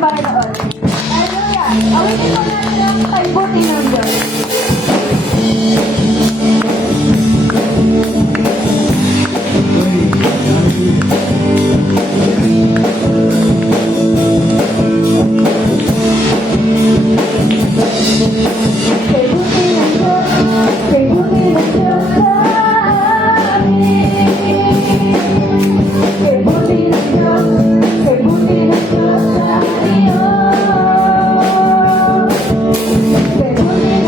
Panginoon. Hallelujah! Awitin po natin ang paibuti ng Diyos. Paibuti ng Diyos, paibuti ng Diyos sa amin. Paibuti ng Diyos, paibuti ng Diyos sa iyo. Paibuti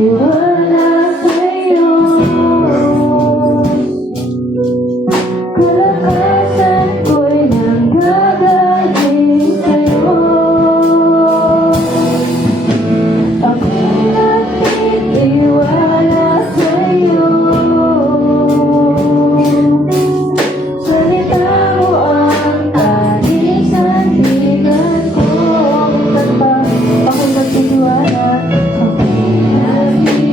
magtitiwala sa'yo. Kalakasan ko'y nanggagaling sa'yo. Ako'y nagtitiwala sa'yo. Salita mo ang tanging sandigan ko. Ako'y nagtitiwala. Ako'y nagtitiwala.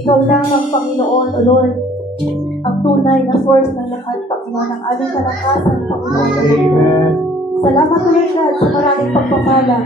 Ikaw lamang, Panginoon, O Lord, ang tunay na source ng lahat, Panginoon, ng aming kalakasan, Panginoon. Amen. Salamat, Lord God, sa maraming pagpapala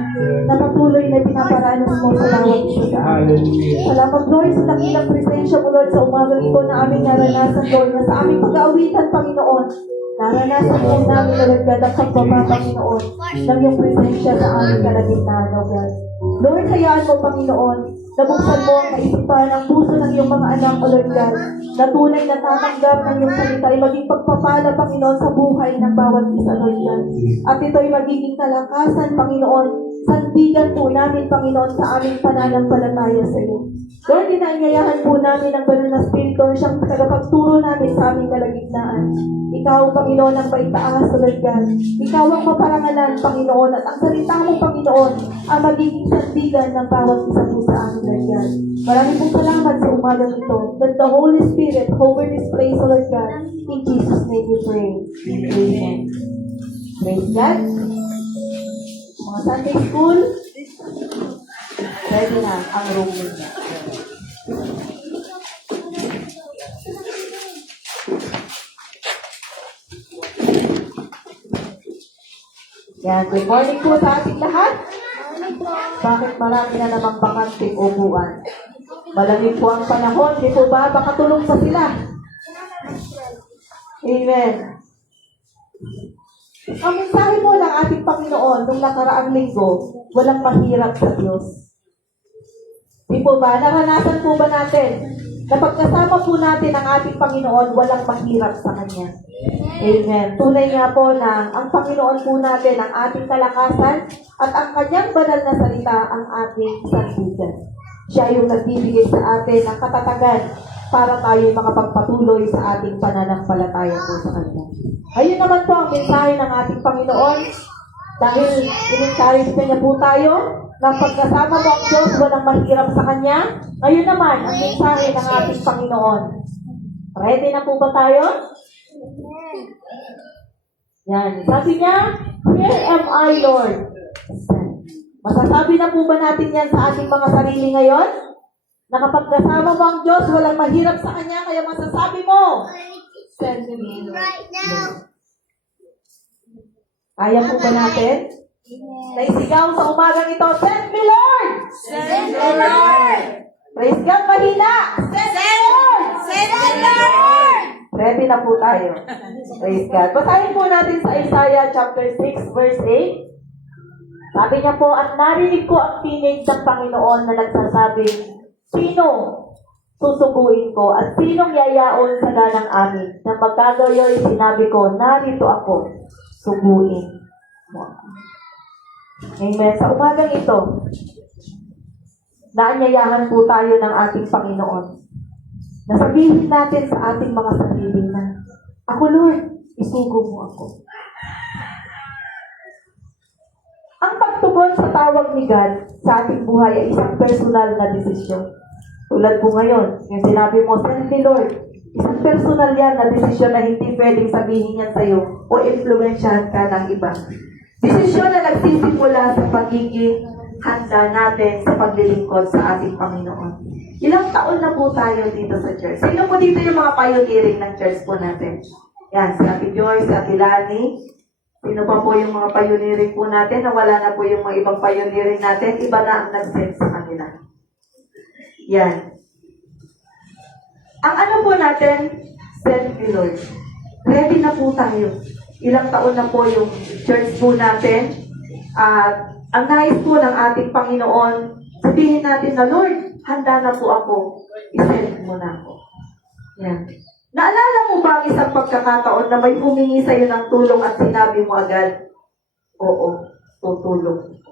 na patuloy na pinaparanas mo sa bawat isa sa amin. Hallelujah. Salamat, Lord, sa dakilang presensya mo, Lord, sa umagang ito na aming naranasan, Lord, na sa aming pag-aawitan, Panginoon. Naranasan po namin, Lord God, ang pagbaba, Panginoon, ng iyong presensya sa aming kalagitnaan, Lord God. Lord, hayaan mo, Panginoon, nabuksan mo ang kaisipan ng puso ng iyong mga anak, O Lord God, na tunay na tatanggap ng iyong salita ay maging pagpapala, Panginoon, sa buhay ng bawat isa, Lord God. At ito ay magiging kalakasan, Panginoon, sandigan po namin, Panginoon, sa aming pananampalataya sa iyo. Lord, inaanyayahan po namin ang banal na Espiritu na siyang tagapagturo namin sa aming kalagitnaan. Ikaw, Panginoon, ang may taas, O Lord God. Ikaw ang maparangalan, Panginoon, at ang salita mo, Panginoon, ang magiging sandigan ng bawat isa po sa amin, Lord God. Maraming pong salamat sa umagang ito. That the Holy Spirit hover this place, O Lord God. In Jesus' name we pray. Amen. Praise God. Mga Sunday School, ready na ang room niya. Yan, good morning po sa ating lahat. Bakit marami na namang bakanting upuan? Malamig po ang panahon, di po ba? Baka tulong pa sila. Amen. Ang mensahe po ng ating Panginoon nung nakaraang linggo, walang mahirap sa Diyos. Di po ba? Naranasan po ba natin na pagkasama po natin ang ating Panginoon, walang mahirap sa Kanya? Amen. Tunay nga po na ang Panginoon po natin ang ating kalakasan at ang Kanyang banal na salita ang ating sandigan. Siya yung nagbibigay sa atin ng katatagan para tayo makapagpatuloy sa ating pananampalataya po sa Kanya. Ayun naman po ang mensahe ng ating Panginoon dahil in-encourage niya po tayo na pagkasama mo ang Diyos, walang mahirap sa Kanya. Ngayon naman, ang mensahe ng ating Panginoon. Ready na po ba tayo? Yan. Sabi niya, "Here am I, Lord." Masasabi na po ba natin yan sa ating mga sarili ngayon? Na kapag kasama mo ang Diyos, walang mahirap sa Kanya, kaya masasabi mo, "Send me, Lord." Kaya po ba natin? Naisigaw sa umagang ito, "Send me, Lord!" Send me, Lord! Praise God, mahina! Send me, Lord! Send me, Lord! Ready na po tayo. Praise God. Basahin po natin sa Isaiah chapter 6, verse 8. Sabi niya po, "At narinig ko ang tinig ng Panginoon na nagsasabi, sino susuguin ko at sinong yayaon sa ganang amin? Na magkagayoy, sinabi ko, narito ako, suguin mo ako." Amen. Sa umagang ito, naanyayahan po tayo ng ating Panginoon. Nasabihin natin sa ating mga sarili na, "Ako, Lord, isugo mo ako." Ang pagtugon sa tawag ni God sa ating buhay ay isang personal na desisyon. Tulad po ngayon, yung sinabi mo, "Send me, Lord." Isang personal yan na desisyon na hindi pwedeng sabihin yan sa'yo o influensyahan ka ng iba. Desisyon na nagsisimula sa pagiging handa natin sa paglilingkod sa ating Panginoon. Ilang taon na po tayo dito sa church? Sino po dito yung mga pioneering ng church po natin? Yan, si Ate Joy, si Ate Lani. Sino pa po yung mga pioneering po natin na wala na po yung mga ibang pioneering natin? Iba na ang nag-send sa kanila. Yan. Ang ano po natin? Send me, Lord. Ready na po tayo. Ilang taon na po yung church po natin. At ang nais po ng ating Panginoon, sabihin natin na, "Lord, handa na po ako. I-send mo na ako." Yan. Naalala mo ba ang isang pagkakataon na may humingi sa'yo ng tulong at sinabi mo agad, "Oo, tutulong."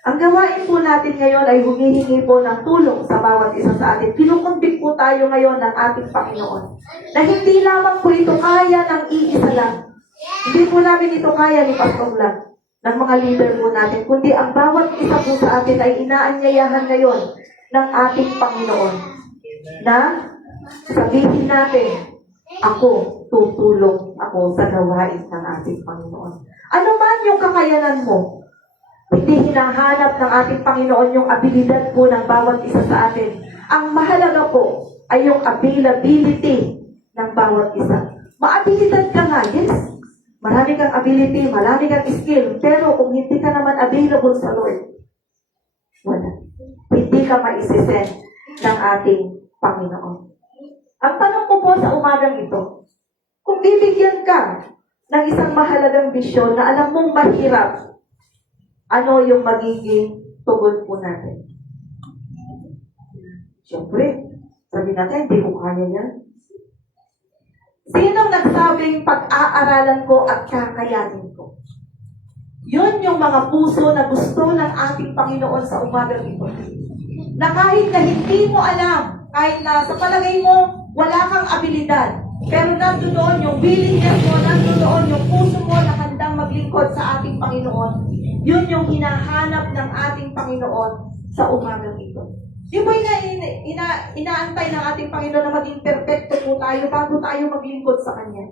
Ang gawain po natin ngayon ay humihingi po ng tulong sa bawat isa sa atin. Kinukumbit po tayo ngayon ng ating Panginoon na hindi lamang po ito kaya ng iisa lang. Hindi po namin ito kaya ni Pastor lang, ng mga leader po natin, kundi ang bawat isa po sa atin ay inaanyayahan ngayon ng ating Panginoon na sabihin natin, "Ako, tutulong ako sa gawain ng ating Panginoon." Ano man yung kakayanan mo, hindi hinahanap ng ating Panginoon yung abilidad po ng bawat isa sa atin. Ang mahalaga po ay yung availability ng bawat isa. Maabilidad ka nga, yes. Marami kang ability, marami kang skill, pero kung hindi ka naman available sa Lord, wala. Hindi ka maisisend ng ating Panginoon. Ang tanong ko po sa umagang ito, kung bibigyan ka ng isang mahalagang bisyon na alam mong mahirap, ano yung magiging tugon po natin? Siyempre, sabi natin, hindi ko kaya yan. Sinong nagsabing pag-aaralan ko at kakayanin ko? Yun yung mga puso na gusto ng ating Panginoon sa umagang ito. Na kahit na hindi mo alam, kahit na sa palagay mo, wala kang abilidad, pero nandoon yung willingness mo, nandoon yung puso mo na handang maglingkod sa ating Panginoon. Yun yung hinahanap ng ating Panginoon sa umagang ito. Di ba inaantay ng ating Panginoon na maging perfecto po tayo bago tayo maglingkod sa Kanya?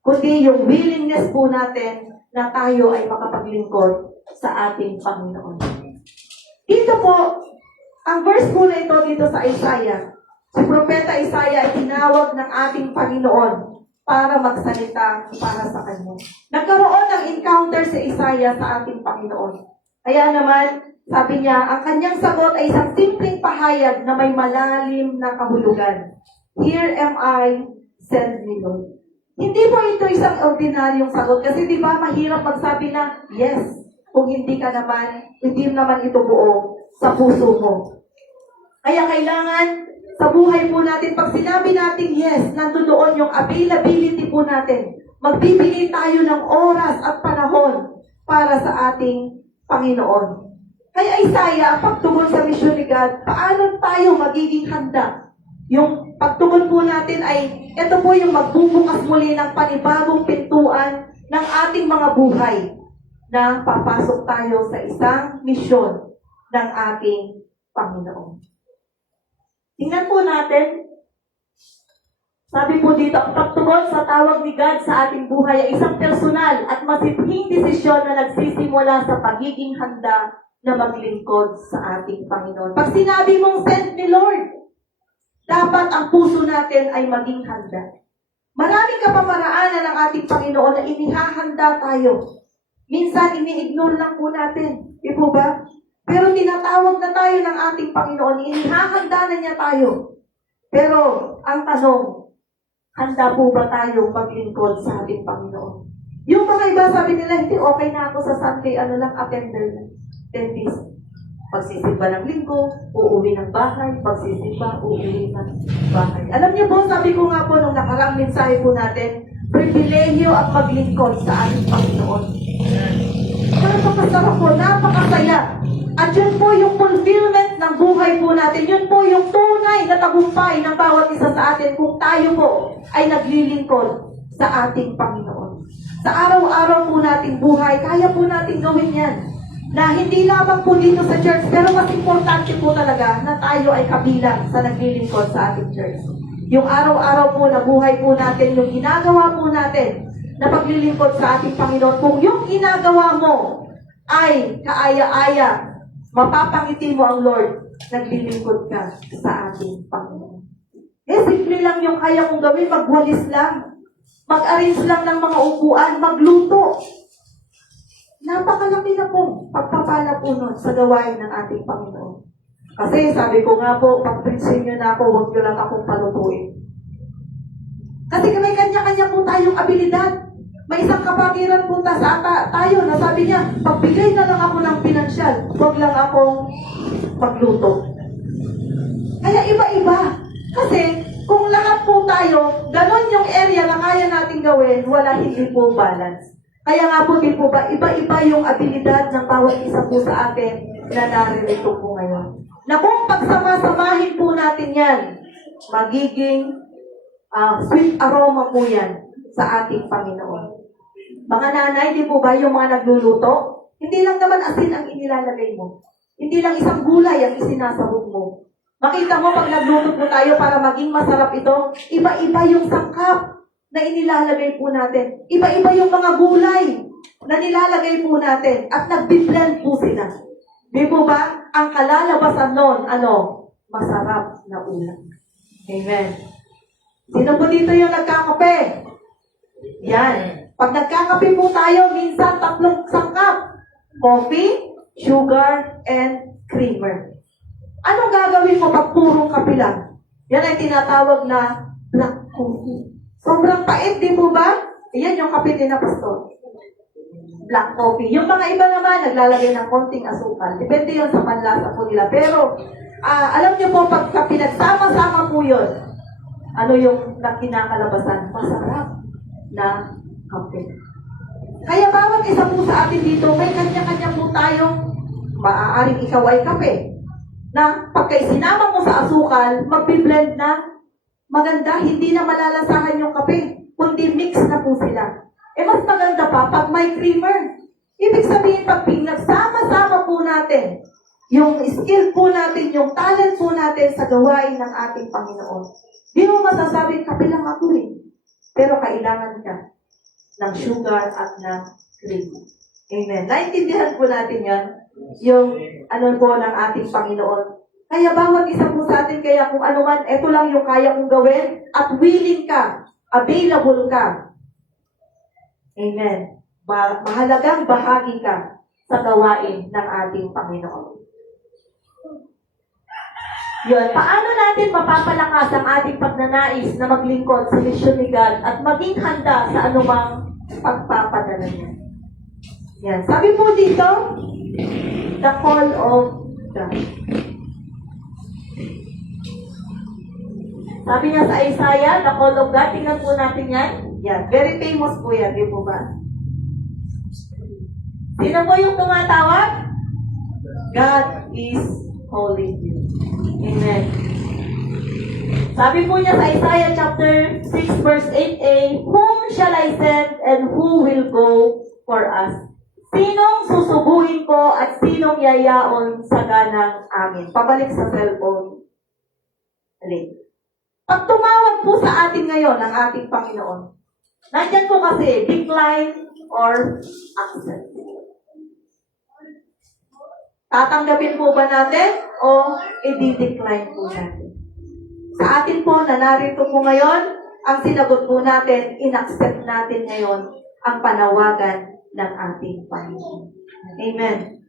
Kundi yung willingness po natin na tayo ay makapaglingkod sa ating Panginoon. Dito po, ang verse po na ito dito sa Isaiah, si Propeta Isaiah ay tinawag ng ating Panginoon para magsalita para sa Kanya. Nagkaroon ng encounter si Isaiah sa ating Panginoon. Kaya naman, sabi niya, ang kanyang sagot ay isang simpleng pahayag na may malalim na kahulugan. Here am I, send me Lord. Hindi po ito isang ordinaryong sagot kasi di ba mahirap magsabi na yes kung hindi naman ito buo sa puso mo. Kaya kailangan sa buhay po natin, pag sinabi natin yes, nandoon yung availability po natin. Magbibigay tayo ng oras at panahon para sa ating Panginoon. Kaya Isaiah, ang pagtugon sa misyon ni God, paano tayo magiging handa? Yung pagtugon po natin ay, ito po yung magbubukas muli ng panibagong pintuan ng ating mga buhay na papasok tayo sa isang misyon ng ating Panginoon. Tingnan po natin, sabi po dito, ang pagtugon sa tawag ni God sa ating buhay ay isang personal at masibhing desisyon na nagsisimula sa pagiging handa na maglingkod sa ating Panginoon. Pag sinabi mong, send me Lord, dapat ang puso natin ay maging handa. Maraming kapamaraanan ng ating Panginoon na inihahanda tayo. Minsan, ini-ignore lang po natin. Di po ba? Pero tinatawag na tayo ng ating Panginoon, inihahanda na niya tayo. Pero, ang tanong, handa po ba tayo maglingkod sa ating Panginoon? Yung mga iba sabi nila, hindi okay na ako sa Sunday, attender lang. Dentist. Pagsisimba ng linggo, uuwi ng bahay. Pagsisimba, uuwi ng bahay. Alam niyo po, sabi ko nga po nung nakarang mensahe po natin, pribilehyo at maglingkod sa ating Panginoon. Napakasarap po, napakasaya. At yun po yung fulfillment ng buhay po natin. Yun po yung tunay na tagumpay ng bawat isa sa atin kung tayo po ay naglilingkod sa ating Panginoon. Sa araw-araw po nating buhay, kaya po natin gawin yan. Na hindi lamang po dito sa church, pero mas importante po talaga na tayo ay kabilang sa naglilingkod sa ating church. Yung araw-araw po na buhay po natin, yung ginagawa po natin na paglilingkod sa ating Panginoon, kung yung ginagawa mo ay kaaya-aya, mapapangiti mo ang Lord, naglilingkod ka sa ating Panginoon. Simple lang yung kaya kong gawin, magwalis lang, mag-arrange lang ng mga upuan, magluto. Napakalaki na po pagpapala po nun sa gawain ng ating Panginoon. Kasi sabi ko nga po, pag-prinsin nyo na ako, huwag nyo lang akong palutuin. Kasi may kanya-kanya po tayong abilidad. May isang kapagiran po tayo na sabi niya, pagbigay na lang ako ng pinansyal, huwag lang akong magluto. Kaya iba-iba. Kasi kung lahat po tayo, ganon yung area na kaya natin gawin, wala, hindi po balance. Kaya nga po, di po ba, iba-iba yung abilidad ng bawat isa po sa atin na naririto po ngayon. Na kung pagsama-samahin po natin yan, magiging sweet aroma po yan sa ating Panginoon. Mga nanay, di po ba yung mga nagluluto? Hindi lang naman asin ang inilalagay mo. Hindi lang isang gulay ang isinasahog mo. Makita mo pag nagluto po tayo para maging masarap ito, iba-iba yung sangkap na inilalagay po natin. Iba-iba yung mga gulay na nilalagay po natin at nagbi-blend po sila. Di po ba? Ang kalalabasan nun, masarap na ulam. Amen. Sino po dito yung nagkakape? Yan. Pag nagkakape po tayo, minsan 3 sangkap. Coffee, sugar, and creamer. Anong gagawin mo pag purong kape lang? Yan ay tinatawag na black coffee. Sobrang pait, di po ba? Yan yung kape din na pastor. Black coffee. Yung mga iba naman, naglalagay ng konting asukal. Depende yun sa panlasa po nila. Pero, alam niyo po, pag pinagsama-sama po yun, ano yung kinakalabasan? Masarap na kape. Kaya bawat isa po sa atin dito, may kanya-kanya po tayong maaaring ikaw ay kape. Na pagka isinama mo sa asukal, magbi-blend na maganda, hindi na malalasahan yung kape, kundi mix na po sila. Mas maganda pa pag may creamer. Ibig sabihin, pag pinagsama-sama po natin, yung skill po natin, yung talent po natin sa gawain ng ating Panginoon. Di mo masasabi, kape lang ako eh. Pero kailangan ka ng sugar at ng cream. Amen. Naintindihan po natin yan, yung ano po ng ating Panginoon. Kaya bawat isa po sa atin, kaya kung ano man, eto lang yung kaya kong gawin, at willing ka, available ka. Amen. Mahalagang bahagi ka sa gawain ng ating Panginoon. Yun, paano natin mapapalakas ang ating pagnanais na maglingkod sa misyon ni God at maging handa sa anumang pagpapadala niya? Yan. Sabi po dito, the call of God. Sabi niya sa Isaiah, the call of God, tingnan po natin yan. Yan, very famous po yan, di po ba? Sino po yung tumatawag? God is calling you. Amen. Sabi po niya sa Isaiah chapter 6 verse 8a, whom shall I send and who will go for us? Sinong susubuhin ko at sinong yayaon sa ganang amin? Pabalik sa cellphone. Alin. Pag tumawag po sa atin ngayon ng ating Panginoon, nandyan po kasi decline or accept. Tatanggapin po ba natin o i-decline po natin? Sa atin po na narito po ngayon, ang sinagot po natin, in-accept natin ngayon ang panawagan ng ating Panginoon. Amen.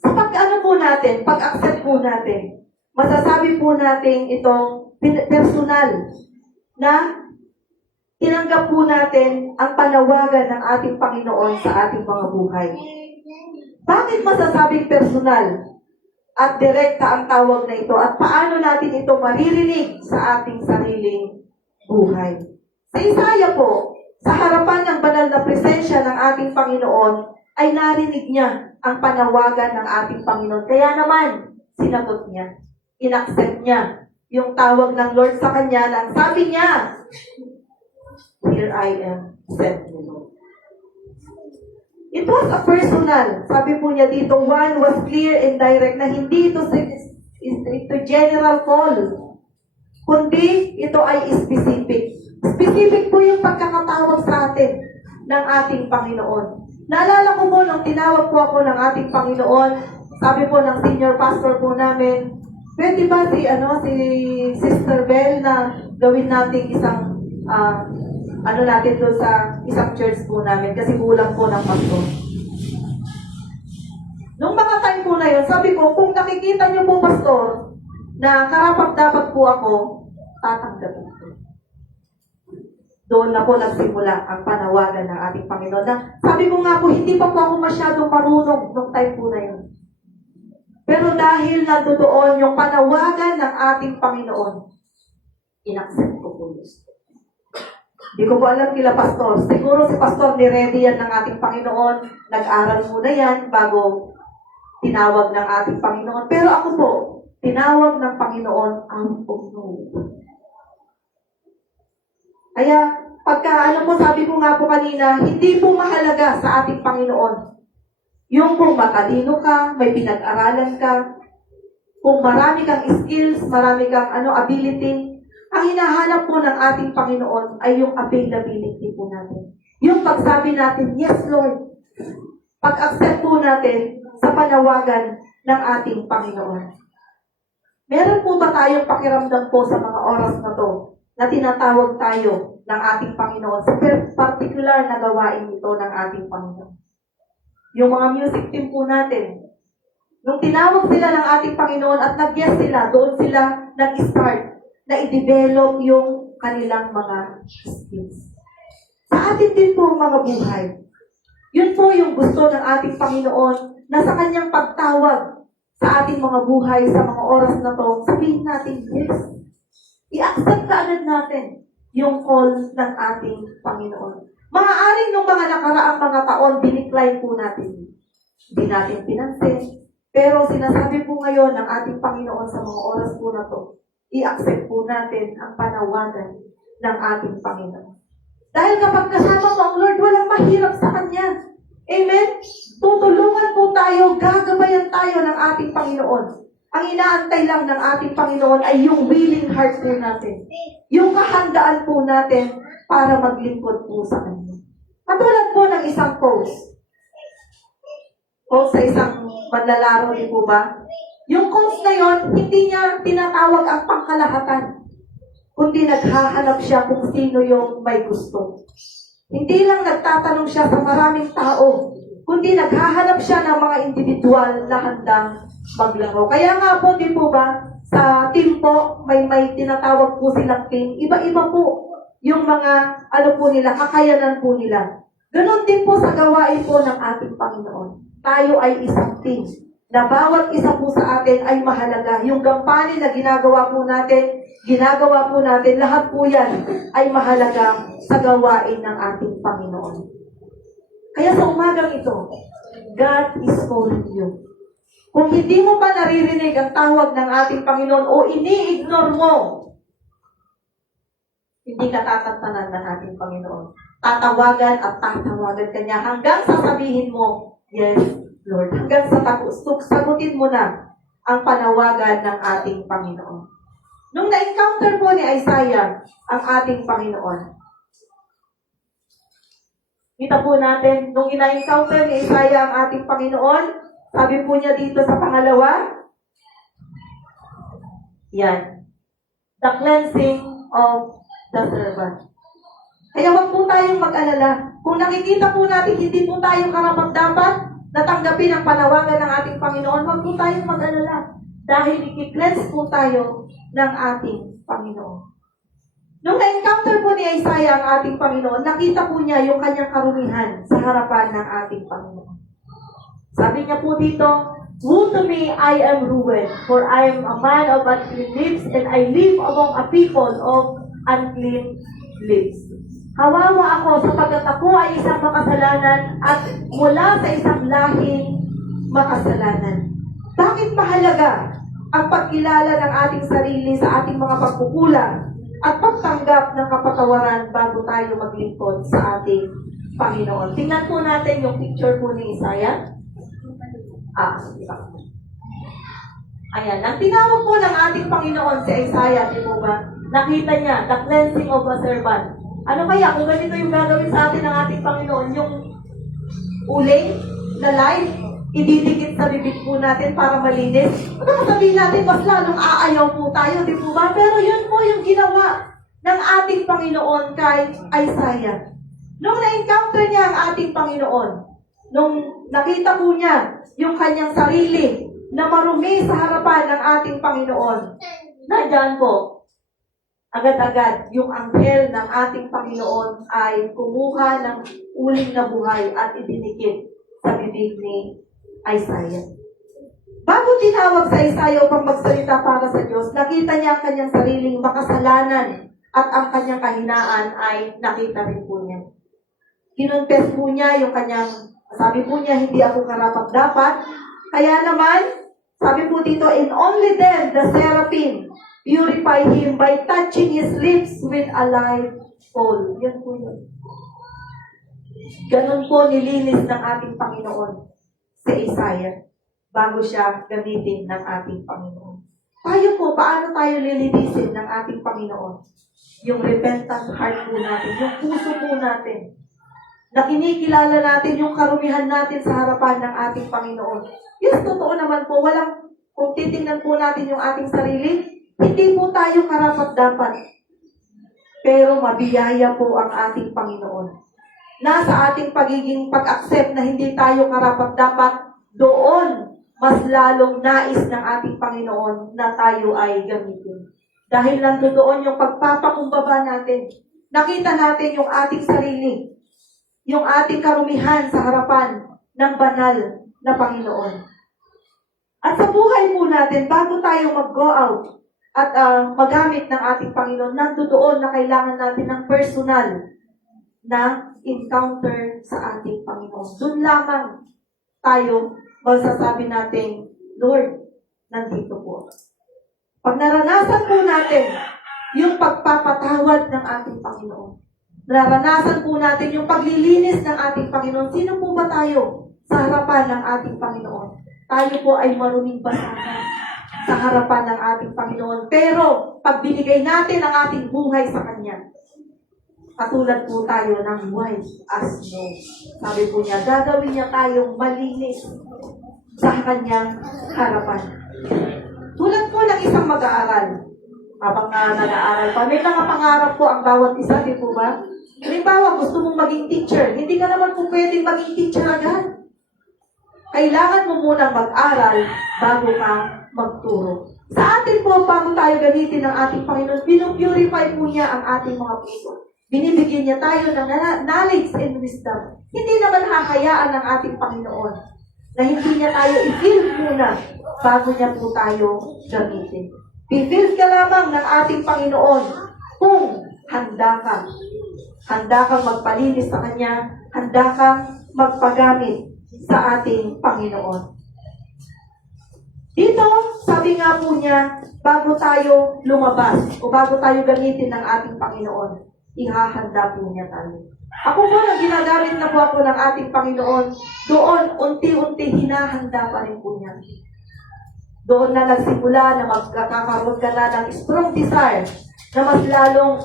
Sa pag-ano po natin, pag-accept po natin, masasabi po natin itong personal na tinanggap po natin ang panawagan ng ating Panginoon sa ating mga buhay. Bakit masasabing personal at direkta ang tawag na ito at paano natin ito maririnig sa ating sariling buhay? Sa Isaiah po, sa harapan ng banal na presensya ng ating Panginoon, ay narinig niya ang panawagan ng ating Panginoon. Kaya naman, sinagot niya, inaccept niya yung tawag ng Lord sa kanya, nang sabi niya, here I am, sent me Lord. It was a personal, sabi po niya dito, one was clear and direct, na hindi ito general call, kundi ito ay specific. Specific po yung pagkakatawag sa atin ng ating Panginoon. Naalala ko po nung tinawag po ako ng ating Panginoon, sabi po ng senior pastor po namin, pwede ba si Sister Bell na gawin natin isang natin doon sa isang church po namin kasi kulang po ng pastor. Nung mga time po na yun, sabi ko, kung nakikita niyo po pastor na karapat-dapat po ako, tatanggapin ko. Doon na po nagsimula ang panawagan ng ating Panginoon. Na, sabi ko nga po, hindi pa po ako masyadong marunong nung time po na yun. Pero dahil nandoon yung panawagan ng ating Panginoon, inaccept ko po yun. Hindi ko po alam kila pastor. Siguro si pastor ni-ready yan ng ating Panginoon. Nag-aral muna yan bago tinawag ng ating Panginoon. Pero ako po, tinawag ng Panginoon out of nowhere. Kaya, sabi ko nga po kanina, hindi po mahalaga sa ating Panginoon. Yung kung matalino ka, may pinag-aralan ka, kung marami kang skills, marami kang ability, ang hinahanap po ng ating Panginoon ay yung availability po natin. Yung pagsabi natin, yes Lord. Pag-accept po natin sa panawagan ng ating Panginoon. Meron po ba tayong pakiramdam po sa mga oras na to na tinatawag tayo ng ating Panginoon sa particular na gawain ito ng ating Panginoon? Yung mga music team po natin, nung tinawag sila ng ating Panginoon at nag-yes sila, doon sila nag-start na i-develop yung kanilang mga skills. Sa atin din po mga buhay, yun po yung gusto ng ating Panginoon na sa kanyang pagtawag sa ating mga buhay, sa mga oras na to, sabihin natin, yes. I-accept ka agad natin yung call ng ating Panginoon. Maaaring nung mga nakaraang mga taon, dinikline po natin. Hindi natin pinansin. Pero sinasabi po ngayon ng ating Panginoon sa mga oras po na to, i-accept po natin ang panawagan ng ating Panginoon. Dahil kapag kasama mo ang Lord, walang mahirap sa Kanya. Amen? Tutulungan po tayo, gagabayan tayo ng ating Panginoon. Ang inaantay lang ng ating Panginoon ay yung willing heart po natin. Yung kahandaan po natin para maglingkod po sa Kanya. Katulad po ng isang coach. Coach sa isang manlalaro, di po ba? Yung coach na yon, hindi niya tinatawag ang pangkalahatan, kundi naghahanap siya kung sino yung may gusto. Hindi lang nagtatanong siya sa maraming tao, kundi naghahanap siya ng mga individual na handang maglaro. Kaya nga po, di po ba, sa team po, may tinatawag po silang team. Iba-iba po yung mga, po nila, kakayanan po nila. Ganon din po sa gawain po ng ating Panginoon. Tayo ay isang team, na bawat isa po sa atin ay mahalaga. Yung gampanin na ginagawa po natin, lahat po yan ay mahalaga sa gawain ng ating Panginoon. Kaya sa umagang ito, God is calling you. Kung hindi mo pa naririnig ang tawag ng ating Panginoon o ini-ignore mo, hindi ka tatantanan ng ating Panginoon. Tatawagan at tatawagan ka niya hanggang sasabihin mo, yes, Lord. Hanggang sa sagutin mo na ang panawagan ng ating Panginoon. Nung na-encounter po ni Isaiah ang ating Panginoon, kita po natin, nung ina-encounter ni Isaiah ang ating Panginoon, sabi po niya dito sa pangalawa, yan, the cleansing of the servant. Kaya wag po tayong mag-alala. Kung nakikita po natin, hindi po tayo karapat-dapat natanggapin ang panawagan ng ating Panginoon, wag po tayong mag-alala. Dahil i-cleanse po tayo ng ating Panginoon. Nung na-encounter po ni Isaiah ang ating Panginoon, nakita po niya yung kanyang karumihan sa harapan ng ating Panginoon. Sabi niya po dito, woe to me, I am ruined, for I am a man of unclean lips, and I live among a people of unclean lips. Kawawa ako sapagkat ako ay isang makasalanan at mula sa isang lahing makasalanan. Bakit mahalaga ang pagkilala ng ating sarili sa ating mga pagkukulang at pagtanggap ng kapatawaran bago tayo maglingkod sa ating Panginoon? Tingnan po natin yung picture po ni Isaiah. Ayan, ang tinawag po ng ating Panginoon si Isaiah, di po ba? Nakita niya, the cleansing of a servant. Ano kaya kung ganito yung gagawin sa atin ng ating Panginoon, yung uling na light, ididikit sa bibig po natin para malinis? Ano sabihin natin, mas lalong aayaw po tayo, di po ba? Pero yun po yung ginawa ng ating Panginoon kay Isaiah. Nung na-encounter niya ang ating Panginoon, nung nakita po niya yung kanyang sarili na marumi sa harapan ng ating Panginoon, nandyan po, agad-agad yung anghel ng ating Panginoon ay kumuha ng uling na buhay at idinikit sa bibig ni Isaiah. Bago tinawag sa Isaiah upang magsalita para sa Diyos, nakita niya ang kanyang sariling makasalanan at ang kanyang kahinaan ay nakita rin po niya. Kinonfess po niya yung kanyang, sabi po niya, hindi ako karapat-dapat. Kaya naman, sabi po dito, and only then the seraphim purify him by touching his lips with a live coal. Yan po yun. Ganon po nilinis ng ating Panginoon si Isaiah bago siya gamitin ng ating Panginoon. Tayo po, paano tayo lilinisin ng ating Panginoon? Yung repentant heart po natin, yung puso po natin, na kinikilala natin yung karumihan natin sa harapan ng ating Panginoon. Yes, totoo naman po, walang kung titingnan po natin yung ating sarili, hindi po tayo karapat-dapat. Pero mabiyaya po ang ating Panginoon. Nasa ating pagiging pag-accept na hindi tayo karapat-dapat, doon mas lalong nais ng ating Panginoon na tayo ay gamitin. Dahil nandoon yung pagpapakumbaba natin. Nakita natin yung ating sarili, yung ating karumihan sa harapan ng banal na Panginoon. At sa buhay po natin, bago tayo mag-go out at magamit ng ating Panginoon, nandoon na kailangan natin ng personal na encounter sa ating Panginoon. Doon lamang tayo masasabi natin, Lord, nandito po. Pag naranasan po natin yung pagpapatawad ng ating Panginoon, naranasan po natin yung paglilinis ng ating Panginoon, sino po ba tayo sa harapan ng ating Panginoon? Tayo po ay maruming basahan sa harapan ng ating Panginoon. Pero, pag binigay natin ang ating buhay sa Kanya, katulad po tayo ng white as snow. Sabi po niya, gagawin niya tayong malinis sa Kanyang harapan. Tulad po ng isang mag-aaral. Habang nag-aaral pa, may mga pangarap po ang bawat isa, di po ba? Halimbawa, gusto mong maging teacher. Hindi ka naman po pwedeng maging teacher agad. Kailangan mo munang mag-aral bago ka magturo. Sa atin po, bago tayo gamitin ng ating Panginoon, pinupurify po niya ang ating mga puso. Binibigyan niya tayo ng knowledge and wisdom. Hindi naman hahayaan ng ating Panginoon na hindi niya tayo i-fill muna bago niya po tayo gamitin. I-fill ka lamang ng ating Panginoon kung handa ka. Handa kang magpalinis sa Kanya, handa kang magpagamit sa ating Panginoon. Dito, sabi nga po niya, bago tayo lumabas o bago tayo gamitin ng ating Panginoon, ihahanda po niya tayo. Ako po, nang ginagamit na po ako ng ating Panginoon, doon unti-unti hinahanda pa rin po niya. Doon na nagsimula na magkakaroon ka na ng strong desire na mas lalong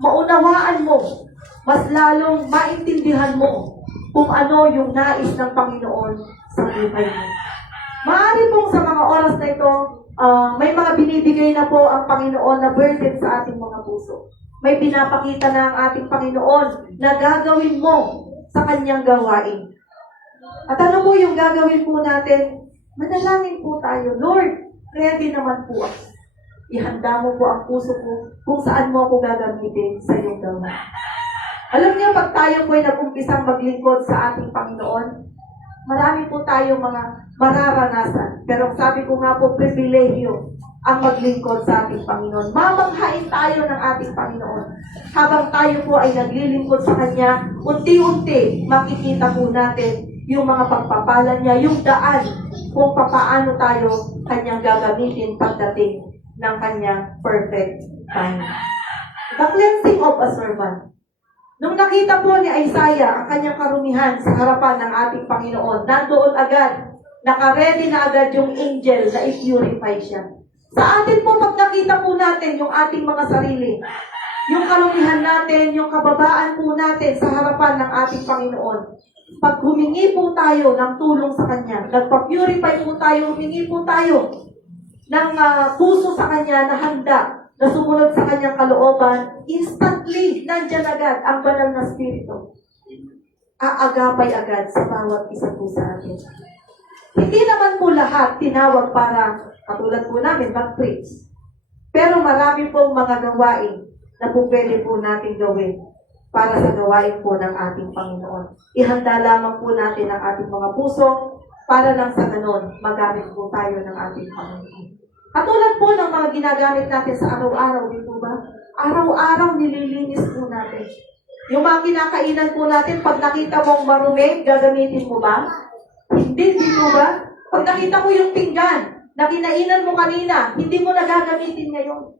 maunawaan mo, mas lalong maintindihan mo kung ano yung nais ng Panginoon sa buhay mo. Maaari pong sa mga oras na ito, may mga binibigay na po ang Panginoon na burden sa ating mga puso. May pinapakita na ang ating Panginoon na gagawin mo sa Kanyang gawain. At ano po yung gagawin po natin? Manalangin po tayo. Lord, ready naman po ako. Ihanda mo po ang puso ko kung saan mo ako gagamitin sa iyong gawain. Alam niyo, pag tayo po ay nag-umpisang maglingkod sa ating Panginoon, marami po tayo mga mararanasan. Pero sabi ko nga po, pribilehyo ang maglingkod sa ating Panginoon. Mamanghain tayo ng ating Panginoon. Habang tayo po ay naglilingkod sa Kanya, unti-unti makikita po natin yung mga pagpapala niya, yung daan kung papaano tayo Kanyang gagamitin pagdating ng Kanyang perfect time. The cleansing of a servant. Nung nakita po ni Isaiah ang kanyang karumihan sa harapan ng ating Panginoon, nandoon agad, nakaredy na agad yung angel na i-purify siya. Sa atin po, pag nakita po natin yung ating mga sarili, yung karumihan natin, yung kababaan po natin sa harapan ng ating Panginoon, pag humingi po tayo ng tulong sa Kanya, nagpa-purify po tayo, humingi po tayo ng puso sa Kanya na handa, na sumunod sa Kanyang kalooban, instantly, nandyan agad ang banal na spirito. Aagapay agad sa bawat isa po sa atin. Hindi naman po lahat tinawag para, katulad po namin, mag-preach. Pero marami pong mga gawain na po pwede po natin gawin para sa gawain po ng ating Panginoon. Ihanda lamang po natin ang ating mga puso para nang sa ganon, magamit po tayo ng ating Panginoon. Katulad po ng mga ginagamit natin sa araw-araw, di po ba? Araw-araw nililinis po natin. Yung mga kinakainan po natin, pag nakita mong marumi, gagamitin mo ba? Hindi, di po ba? Pag nakita mo yung pinggan na kinainan mo kanina, hindi mo na gagamitin ngayon.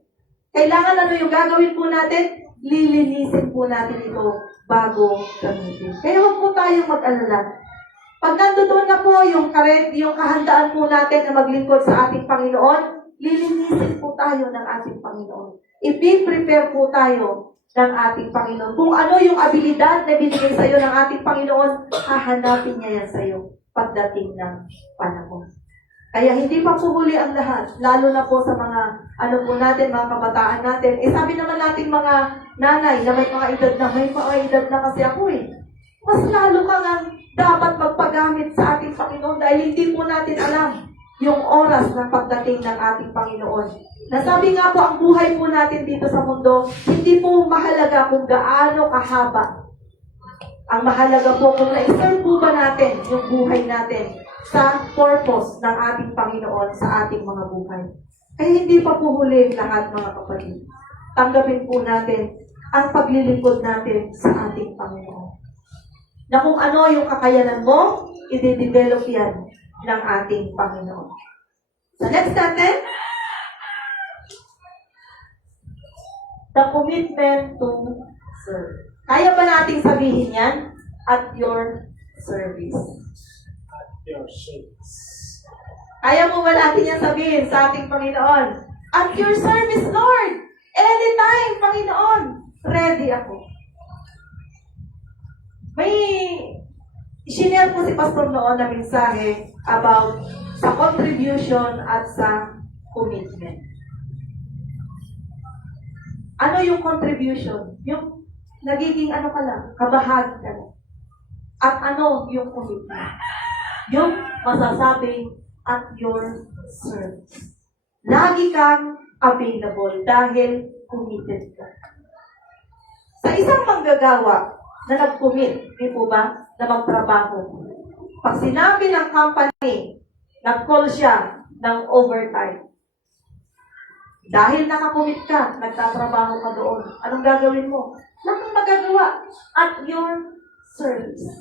Kailangan ano yung gagawin po natin? Lilinisin po natin ito bago gamitin. Kaya huwag po tayong mag-alala. Pag nandoon na po yung kahandaan po natin na maglingkod sa ating Panginoon, lilinisin po tayo ng ating Panginoon. I-prepare po tayo ng ating Panginoon. Kung ano yung abilidad na binigay sa iyo ng ating Panginoon, hahanapin niya yan sa iyo pagdating ng panahon. Kaya hindi pa po huli ang lahat, lalo na po sa mga, ano po natin, mga kabataan natin. Sabi naman natin mga nanay na may mga edad na, may mga edad na kasi ako Mas lalo ka nga dapat magpagamit sa ating Panginoon dahil hindi po natin alam yung oras ng pagdating ng ating Panginoon. Nasabi nga po, ang buhay po natin dito sa mundo, hindi po mahalaga kung gaano kahaba. Ang mahalaga po kung na-serve po ba natin yung buhay natin sa purpose ng ating Panginoon sa ating mga buhay. Kaya hindi pa po huli lahat, mga kapatid. Tanggapin po natin ang paglilingkod natin sa ating Panginoon. Na kung ano yung kakayanan mo, i-develop yan ng ating Panginoon. So next natin, the commitment to serve. Kaya ba nating sabihin yan? At your service. Your service. Kaya mo ba natin yan sabihin sa ating Panginoon? At your service, Lord! Anytime, Panginoon! Ready ako. May isinare po si Pastor noon na mensahe about sa contribution at sa commitment. Ano yung contribution? Yung nagiging ano ka lang, kabahagi ka lang. At ano yung commitment? Yung masasabi at your service. Lagi kang available dahil committed ka. Sa isang manggagawa na nag-commit, di po ba, na magtrabaho. Pag sinabi ng company, nag-call siya ng overtime. Dahil nakakumit ka, nagtatrabaho ka doon. Anong gagawin mo? Lahat magagawa at your service.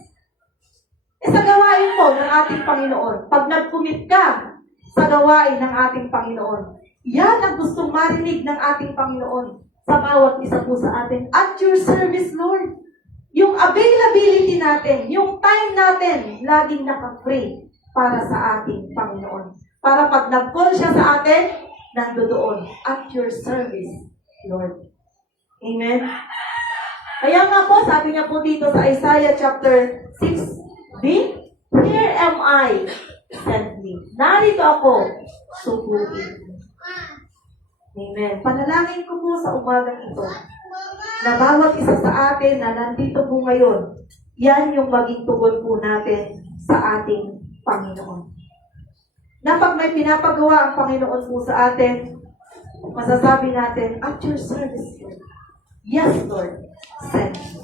Sa gawain po ng ating Panginoon, pag nag-commit ka sa gawain ng ating Panginoon, yan ang gustong marinig ng ating Panginoon sa bawat isa po sa atin. At your service, Lord. Yung availability natin, yung time natin, laging naka-free para sa ating Panginoon. Para pag nag-call siya sa atin, nandoon at your service, Lord. Amen? Kaya nga po, sabi niya po dito sa Isaiah chapter 6b, Here am I, send me. Narito ako, sugurin. Amen. Panalangin ko po sa umagang ito, na bawat isa sa atin na nandito po ngayon, yan yung maging tugon po natin sa ating Panginoon. Na pag may pinapagawa ang Panginoon po sa atin, masasabi natin, at your service, Lord. Yes, Lord. Send me.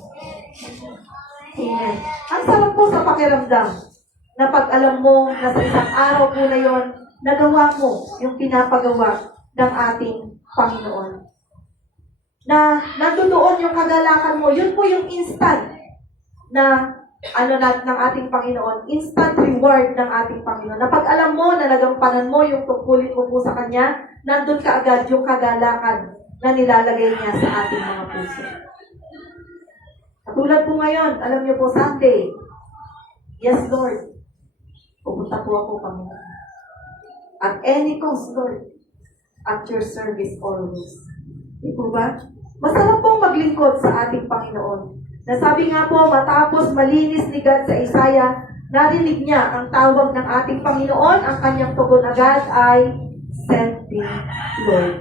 Amen. Ang sarap po sa pakiramdam na pag alam mo na sa isang araw po na yon, nagawa mo yung pinapagawa ng ating Panginoon. Na nandoon yung kagalakan mo, yun po yung instant na ng ating Panginoon, instant reward ng ating Panginoon. Na pag alam mo na nagampanan mo yung tungkulin mo po sa Kanya, nandun ka agad yung kagalakan na nilalagay niya sa ating mga puso. Katulad po ngayon, alam niyo po, Sunday, yes, Lord, pupunta po ako, Panginoon. At any cost, Lord, at your service always. Di po ba? Masarap pong maglingkod sa ating Panginoon. Nasabi nga po, matapos malinis ni God sa Isaiah, narinig niya ang tawag ng ating Panginoon, ang kanyang tugon agad ay, send me, Lord.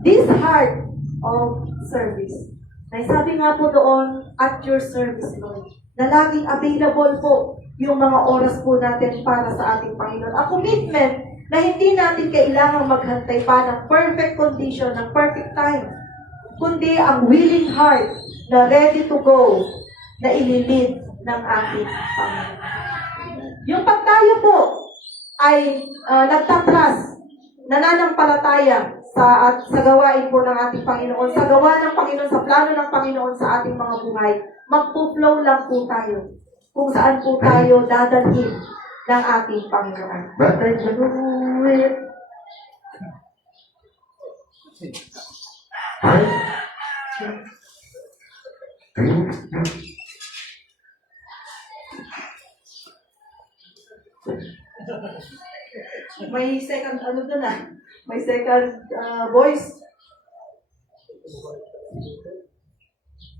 This heart of service. Nasabi nga po doon, at your service, Lord, na laging available po yung mga oras po natin para sa ating Panginoon. A commitment na hindi natin kailangang maghantay pa ng perfect condition, ng perfect time, kundi ang willing heart na ready to go, na ililid ng ating Panginoon. Yung pag tayo po ay nagtatras, nananampalataya sa gawain po ng ating Panginoon, sa gawa ng Panginoon, sa plano ng Panginoon sa ating mga buhay, magpo-flow lang po tayo kung saan po tayo dadalhin ng ating Panginoon. But I do it. May second, may second voice.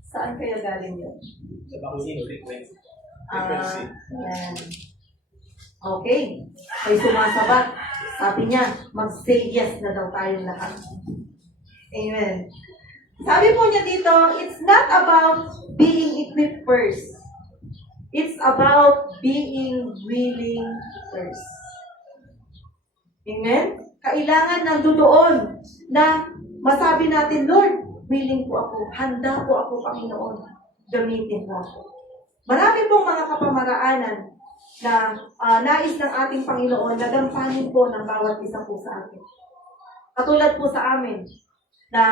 Saan kaya galing yun? Sa vaccine frequency. Yan. Okay. May sumasabat. Sabi niya, mag-say yes na daw tayong lahat. Amen. Sabi po niya dito, it's not about being equipped first. It's about being willing first. Amen? Kailangan nandoon na masabi natin, Lord, willing po ako, handa po ako, Panginoon, gamitin mo ako. Marami pong mga kapamaraanan na nais ng ating Panginoon na gampanin po ng bawat isa po sa atin. Katulad po sa amin, na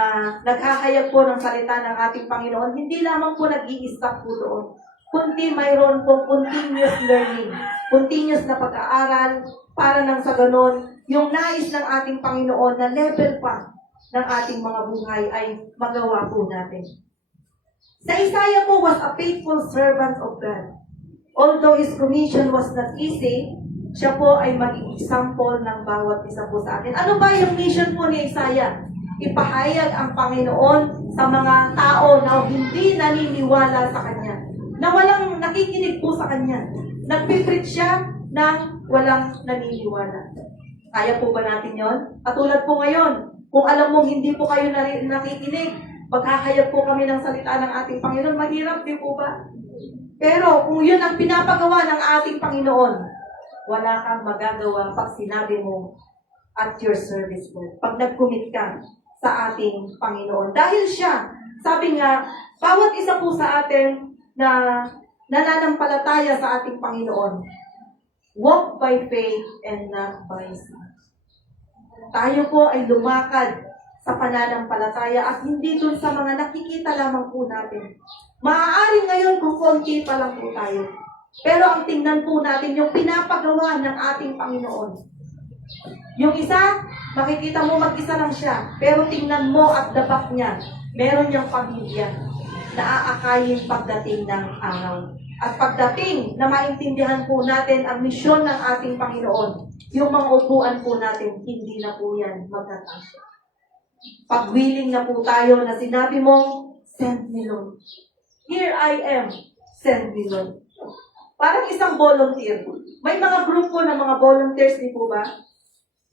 naghahayag po ng salita ng ating Panginoon, hindi lamang po nag-i-stop po doon. Kundi mayroon pong continuous learning, continuous na pag-aaral, para nang sa ganon, yung nais ng ating Panginoon na level pa ng ating mga buhay ay magawa po natin. Sa Isaiah po was a faithful servant of God. Although his commission was not easy, siya po ay maging example ng bawat isa po sa atin. Ano ba yung mission po ni Isaiah? Ipahayag ang Panginoon sa mga tao na hindi naniniwala sa Kanya, na walang nakikinig po sa Kanya. Nagpipreach siya ng walang naniniwala. Kaya po ba natin yon? Katulad po ngayon, kung alam mong hindi po kayo nakikinig, paghahayag po kami ng salita ng ating Panginoon, mahirap din po ba? Pero kung yun ang pinapagawa ng ating Panginoon, wala kang magagawa pag sinabi mo at your service mo. Pag nag-commit ka sa ating Panginoon. Dahil siya, sabi nga, bawat isa po sa atin na nananampalataya sa ating Panginoon, walk by faith and not by sight. Tayo po ay lumakad sa pananampalataya at hindi dun sa mga nakikita lamang po natin. Maaaring ngayon kung konti pa lang po tayo. Pero ang tingnan po natin yung pinapagawa ng ating Panginoon. Yung isa, makikita mo mag-isa lang siya. Pero tingnan mo at dapat niya, meron niyang pamilya na aakayin pagdating ng araw. At pagdating na maintindihan po natin ang misyon ng ating Panginoon, yung mga upuan po natin, hindi na po yan magkakasya. Pag willing na po tayo na sinabi mo, send me Lord. Here I am, send me Lord. Parang isang volunteer. May mga grupo ng mga volunteers, di po ba?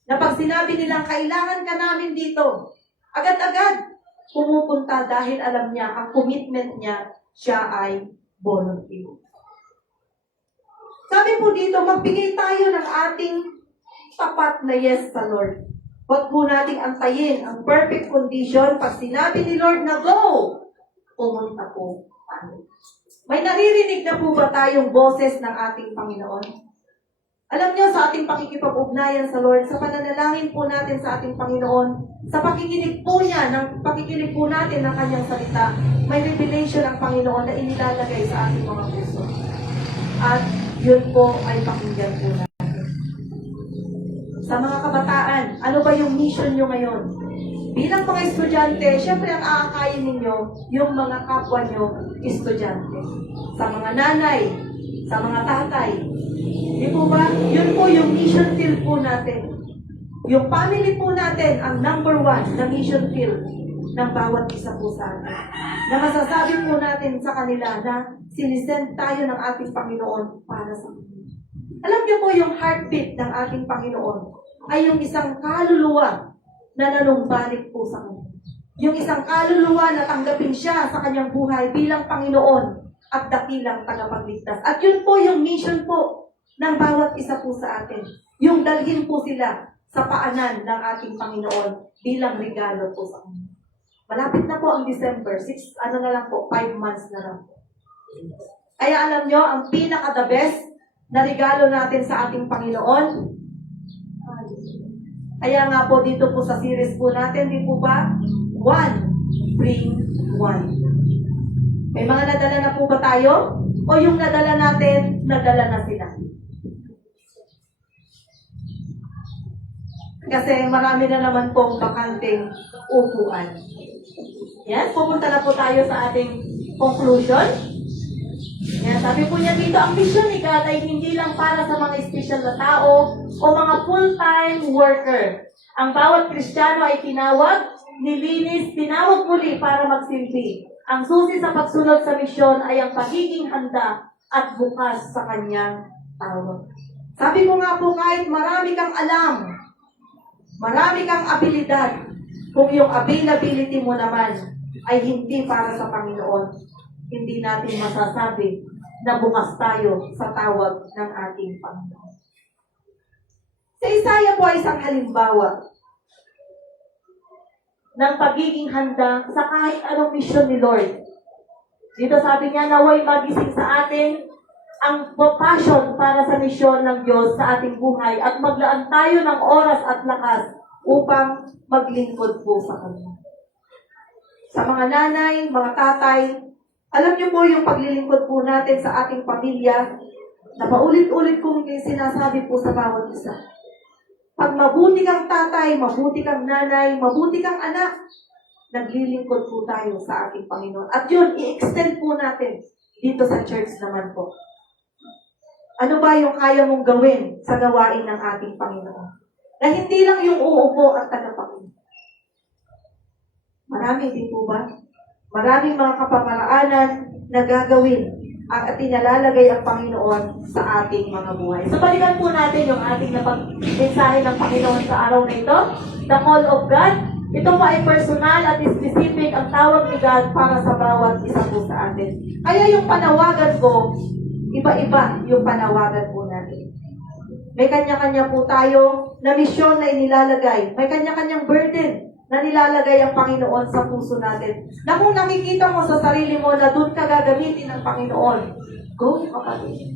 Na pag sinabi nilang, kailangan ka namin dito, agad-agad pumupunta dahil alam niya, ang commitment niya, siya ay volunteer. Sabi po dito, magbigay tayo ng ating tapat na yes sa Lord. Huwag po nating antayin ang perfect condition. Pag sinabi ni Lord na go, pumunta po tayo. May naririnig na po ba tayong boses ng ating Panginoon? Alam niyo, sa ating pakikipag-ugnayan sa Lord, sa pananalangin po natin sa ating Panginoon, sa pakikinig po niya, pakikinig po natin ng kanyang salita, may revelation ang Panginoon na inilalagay sa ating mga puso. At yun po ay pakinggan po natin. Sa mga kabataan, ano ba yung mission nyo ngayon? Bilang mga estudyante, syempre ang aakayin ninyo yung mga kapwa nyo estudyante. Sa mga nanay, sa mga tatay. Di po ba? Yun po yung mission field po natin. Yung family po natin ang number 1 na mission field ng bawat isa po sa atin. Na masasabi po natin sa kanila na sinisend tayo ng ating Panginoon para sa kanila. Alam niyo po yung heartbeat ng ating Panginoon ay yung isang kaluluwa na nanumbalik po sa kanya. Yung isang kaluluwa na tanggapin siya sa kanyang buhay bilang Panginoon at dakilang tagapagligtas. At yun po yung mission po ng bawat isa po sa atin. Yung dalhin po sila sa paanan ng ating Panginoon bilang regalo po sa kanya. Malapit na po ang December. 5 months na lang po. Kaya alam nyo, ang pinaka-the best na regalo natin sa ating Panginoon, kaya nga po dito po sa series po natin, di po ba? 1, bring 1. May mga nadala na po ba tayo? O yung nadala natin, nadala na sila? Kasi marami na naman pong bakanting upuan. Yan, pupunta na po tayo sa ating conclusion. Yan, sabi po niya dito, ang mission ni God ay hindi lang para sa mga espesyal na tao o mga full-time worker. Ang bawat Kristiyano ay tinawag, nilinis, tinawag muli para magsilbi. Ang susi sa pagsunod sa misyon ay ang pagiging handa at bukas sa kanyang tawag. Sabi ko nga po, kahit marami kang alam, Marami kang abilidad. Kung yung availability mo naman ay hindi para sa Panginoon, hindi natin masasabi na bukas tayo sa tawag ng ating Panginoon. Si Isaiah po ay isang halimbawa ng pagiging handa sa kahit anong misyon ni Lord. Dito sabi niya, naway magising sa atin ang passion para sa misyon ng Diyos sa ating buhay at maglaan tayo ng oras at lakas upang maglingkod po sa Kanya. Sa mga nanay, mga tatay, alam niyo po yung paglilingkod po natin sa ating pamilya na paulit-ulit kong sinasabi po sa bawat isa. Pag mabuti kang tatay, mabuti kang nanay, mabuti kang anak, naglilingkod po tayo sa ating Panginoon. At yun, i-extend po natin dito sa church naman po. Ano ba yung kaya mong gawin sa gawain ng ating Panginoon? Na hindi lang yung uupo at tagapakinig. Marami din po ba? Maraming mga kapamaraanan na gagawin at tinalalagay ang Panginoon sa ating mga buhay. So, balikan po natin yung ating napag-mensahe ng Panginoon sa araw na ito, the call of God. Ito po ay personal at specific ang tawag ni God para sa bawat isa po sa atin. Kaya yung panawagan ko, iba-iba yung panawagan po natin. May kanya-kanya po tayo na misyon na inilalagay. May kanya-kanyang burden na nilalagay ang Panginoon sa puso natin. Na kung nakikita mo sa sarili mo na doon ka gagamitin ng Panginoon, go kapatid.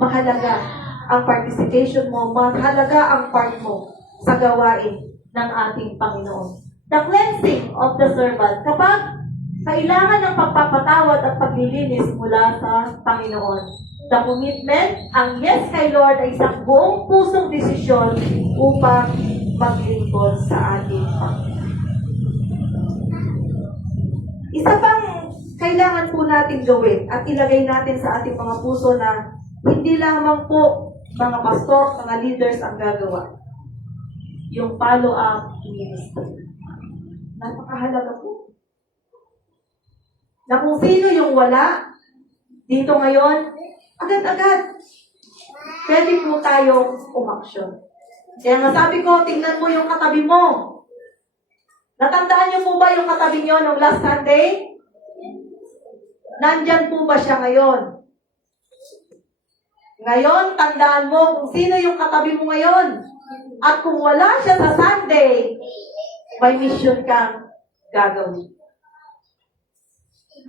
Mahalaga ang participation mo, mahalaga ang part mo sa gawain ng ating Panginoon. The cleansing of the servant. Kapag kailangan ng pagpapatawad at paglilinis mula sa Panginoon. The commitment, ang yes kay Lord ay isang buong pusong desisyon upang maglingkod sa ating Panginoon. Isa pang kailangan po natin gawin at ilagay natin sa ating mga puso na hindi lamang po mga pastor, mga leaders ang gagawa. Yung follow-up ministry. Napakahalaga po. Na kung sino yung wala dito ngayon, agad-agad. Pwede po tayong umaksyon. Kaya nga sabi ko, tingnan mo yung katabi mo. Natandaan niyo po ba yung katabi niyo nung last Sunday? Nandyan po ba siya ngayon? Ngayon, tandaan mo kung sino yung katabi mo ngayon. At kung wala siya sa Sunday, may mission kang gagawin.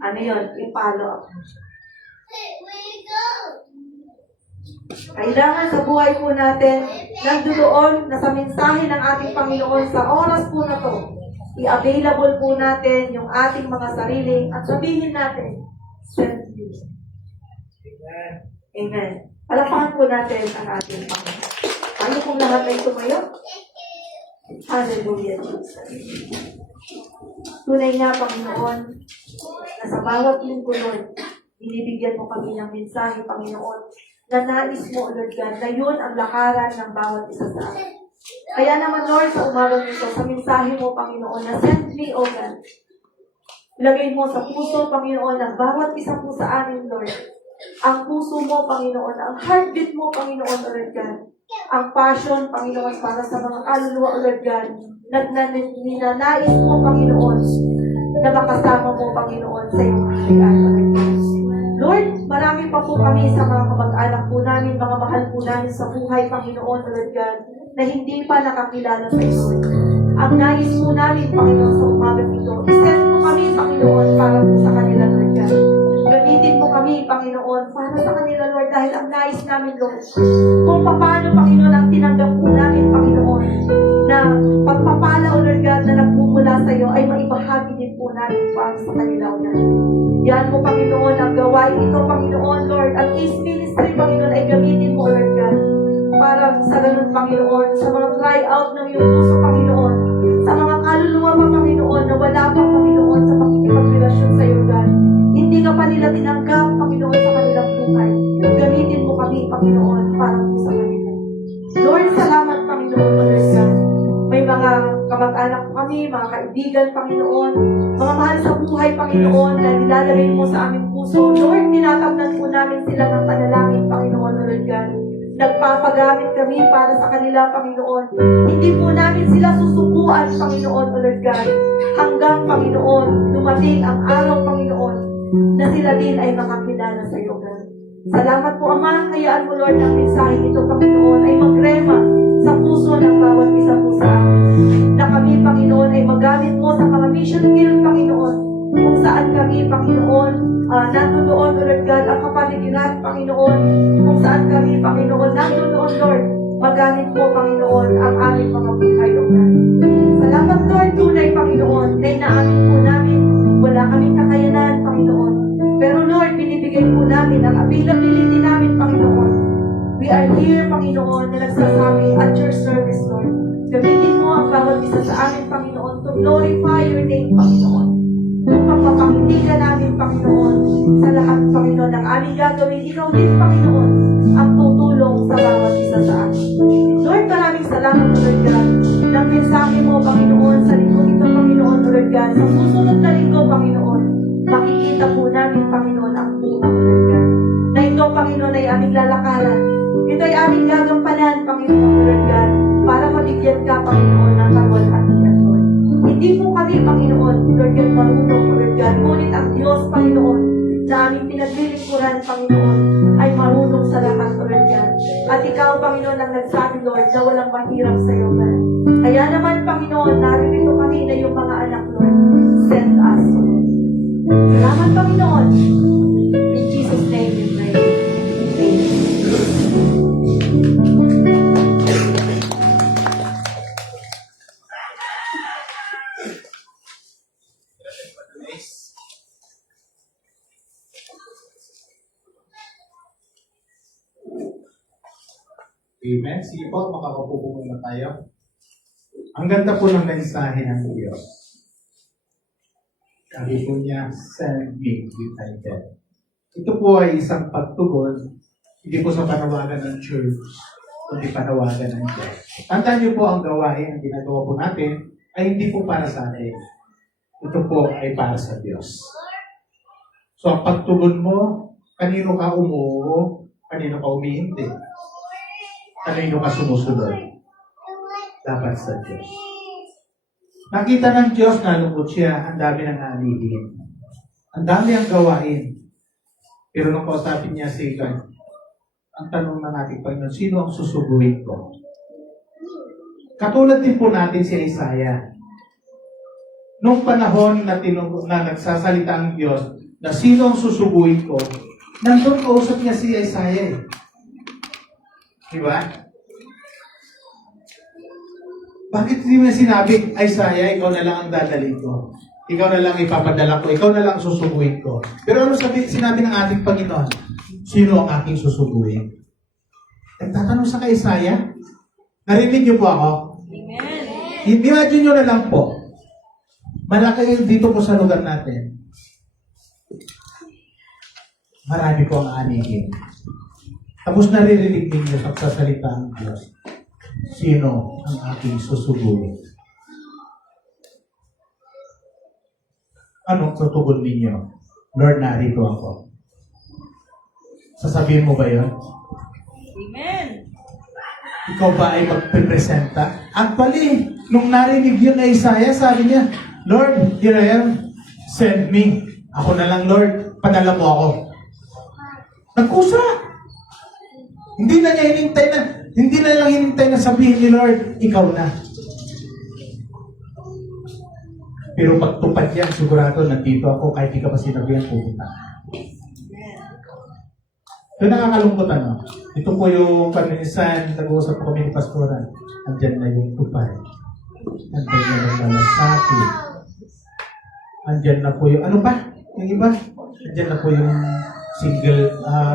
Ano yun? I-follow up. Kailangan sa buhay po natin, nandoon na sa mensahe ng ating Panginoon sa oras po na to, i-available po natin yung ating mga sarili at sabihin natin, send you. Amen. Palapakan po natin ang ating Panginoon. Ano kung lahat ay tumayo? Hallelujah, Jesus. Tunay nga, Panginoon, na sa bawat linggo, Lord, binibigyan mo kami ng mensahe, Panginoon, na nais mo, Lord God, na yun ang lakaran ng bawat isa sa amin. Kaya naman, Lord, sa umagang ito, sa mensahe mo, Panginoon, na send me, O God, ilagay mo sa puso, Panginoon, ng bawat isa po sa amin, Lord, ang puso mo, Panginoon, ang heartbeat mo, Panginoon, Lord God, ang passion, Panginoon, para sa mga kaluluwa, Lord God, na ninanais mo, Panginoon, na makasama mo, Panginoon, sa iyong kahilian, Lord, marami pa po kami sa mga kamag-anak po namin, mga mahal po namin sa buhay, Panginoon, Lord God, na hindi pa nakakilala sa iyo. Ang nais po namin, Panginoon, sa umagang ito, isend mo kami, Panginoon, para po sa kanila, Lord God. Gamitin mo kami, Panginoon, para sa kanila, Lord, dahil ang nais namin, Lord, kung paano, Panginoon, ang tinanggap po namin, Panginoon, na pagpapala, Lord God, na nagmumula sa iyo, ay maibahagi din po namin para sa kanila, Lord. Yan mo, Panginoon, ang gawain ito, Panginoon, Lord, at His ministry, Panginoon, ay gamitin mo, Lord God, para sa ganun, Panginoon, sa mga cry out ng iyong puso, Panginoon, sa mga kaluluwa pa, Panginoon, na wala pa, Panginoon, sa pakikipagrelasyon sa iyo, God. Hindi ka pa nila tinanggap, Panginoon, sa kanilang buhay. Gamitin mo kami, Panginoon, para po sa kanila. Lord, salamat, Panginoon, Lord God. May mga kamag-anak po kami, mga kaibigan, Panginoon, mga mahal sa buhay, Panginoon, na nilalagay mo sa aming puso. Lord, tinatamnan po namin sila ng panalangin, Panginoon, Lord God. Nagpapagamit kami para sa kanila, Panginoon. Hindi po namin sila susukuan, Panginoon, O Lord God. Hanggang, Panginoon, dumating ang araw, Panginoon, na sila din ay makakilala sa iyo, God. Salamat po, Ama. Hayaan mo, Lord, ang mensahe ito, Panginoon, ay magrema sa puso ng bawat isa po sa amin. Na kami, Panginoon, ay magamit mo sa mga mission field, Panginoon. Kung saan kami, Panginoon, nandoon, Lord God, ang kapaligiran, Panginoon. Kung saan kami, Panginoon, nandoon, Lord. Magamit mo, Panginoon, ang aming mga buhay, O God. Salamat, Lord, tunay, Panginoon, na inaamin po namin. Wala kaming kakayanan, Panginoon. Pero, Lord, binibigay po namin ang availability namin, Panginoon. We are here, Panginoon, na nagsasabi at your service, Lord. Gamitin mo ang bawat isa sa amin, Panginoon, to glorify your name, Panginoon. Kung pagpapangiti ka namin, Panginoon, sa lahat, Panginoon, ng aming gagawin, ikaw din, Panginoon, ang tutulong sa bawat isa sa amin. Lord, maraming salamat, Lord God, ng mensahe mo, Panginoon, sa linggo ito, Panginoon, Lord God. Sa susunod na linggo, Panginoon, makikita po namin, Panginoon, ang tunang, Lord God. Na ito, Panginoon, ay aming lalakaran. Ito ay aming gagampanan, Panginoon, Lord God, para mabigyan ka, Panginoon, ng karuwalhatian, Lord. Hindi po kami, Panginoon, Lord God, marunong, Lord God. Ngunit ang Diyos, Panginoon, na aming pinaglilingkuran, Panginoon, ay marunong sa lahat, Lord God. At ikaw, Panginoon, ang nagsabi, Lord, na walang mahirap sa iyo, God. Kaya naman, Panginoon, naririto kami na yung mga anak, Lord. Send us, Lord. Salamat, Panginoon. In Jesus' name we pray. Amen. Sige po, makakapo po muna tayo. Ang ganda po ng mensahe ng Diyos. Sabi po niya, send me with my death. Ito po ay isang pagtugon, hindi po sa panawagan ng church, kundi panawagan ng Diyos. Tandaan niyo po ang gawain, ang ginagawa po natin, ay hindi po para sa atin. Ito po ay para sa Diyos. So ang pagtugon mo, kanino ka umuo, kanino ka umihindi. Kanino ka sumusunod? Dapat sa Diyos. Nakita ng Diyos, nalungkot siya, ang dami ng alihin. Ang dami ang gawain. Pero nung kausapin niya si God, ang tanong ng ating Panginoon, sino ang susuguin ko? Katulad din po natin si Isaiah. Nung panahon na nagsasalita ang Diyos, na sino ang susuguin ko, nandun kausap niya si Isaiah. Diba? Bakit hindi mo sinabi, Isaiah, ikaw na lang ang dadalhin ko. Ikaw na lang ipapadala ko. Ikaw na lang susuguin ko. Pero ano sinabi ng ating Panginoon? Sino ang aking susuguin? Nagtatanong sa kay Isaiah? Narinig niyo po ako? Amen. Imagine niyo na lang po. Malaki dito po sa lugar natin. Marami po ang anihin. Tapos naririnig ninyo sa pagsasalita ng Diyos. Sino ang aking susuguin? Anong tutugon ninyo? Lord, narito ako. Sasabihin mo ba yun? Amen. Ikaw ba ay magpipresenta? Actually, nung narinig yun na Isaiah, sabi niya, Lord, here I am. Send me. Ako na lang, Lord. Padala mo ako. Nagkusa. Hindi na lang hinintay na sabihin ni Lord, ikaw na. Pero pagtupad yan, sigurado nandito ako kahit di ka pa sinabihan, pupunta. Ito nakakalungkot ano. Ito po yung paminisan, nag-uusap po kami ni Pastoran. Andyan na yung tupad. Andyan na yung malasakit. Andyan na po yung, ano pa? Yung iba? Andyan na po yung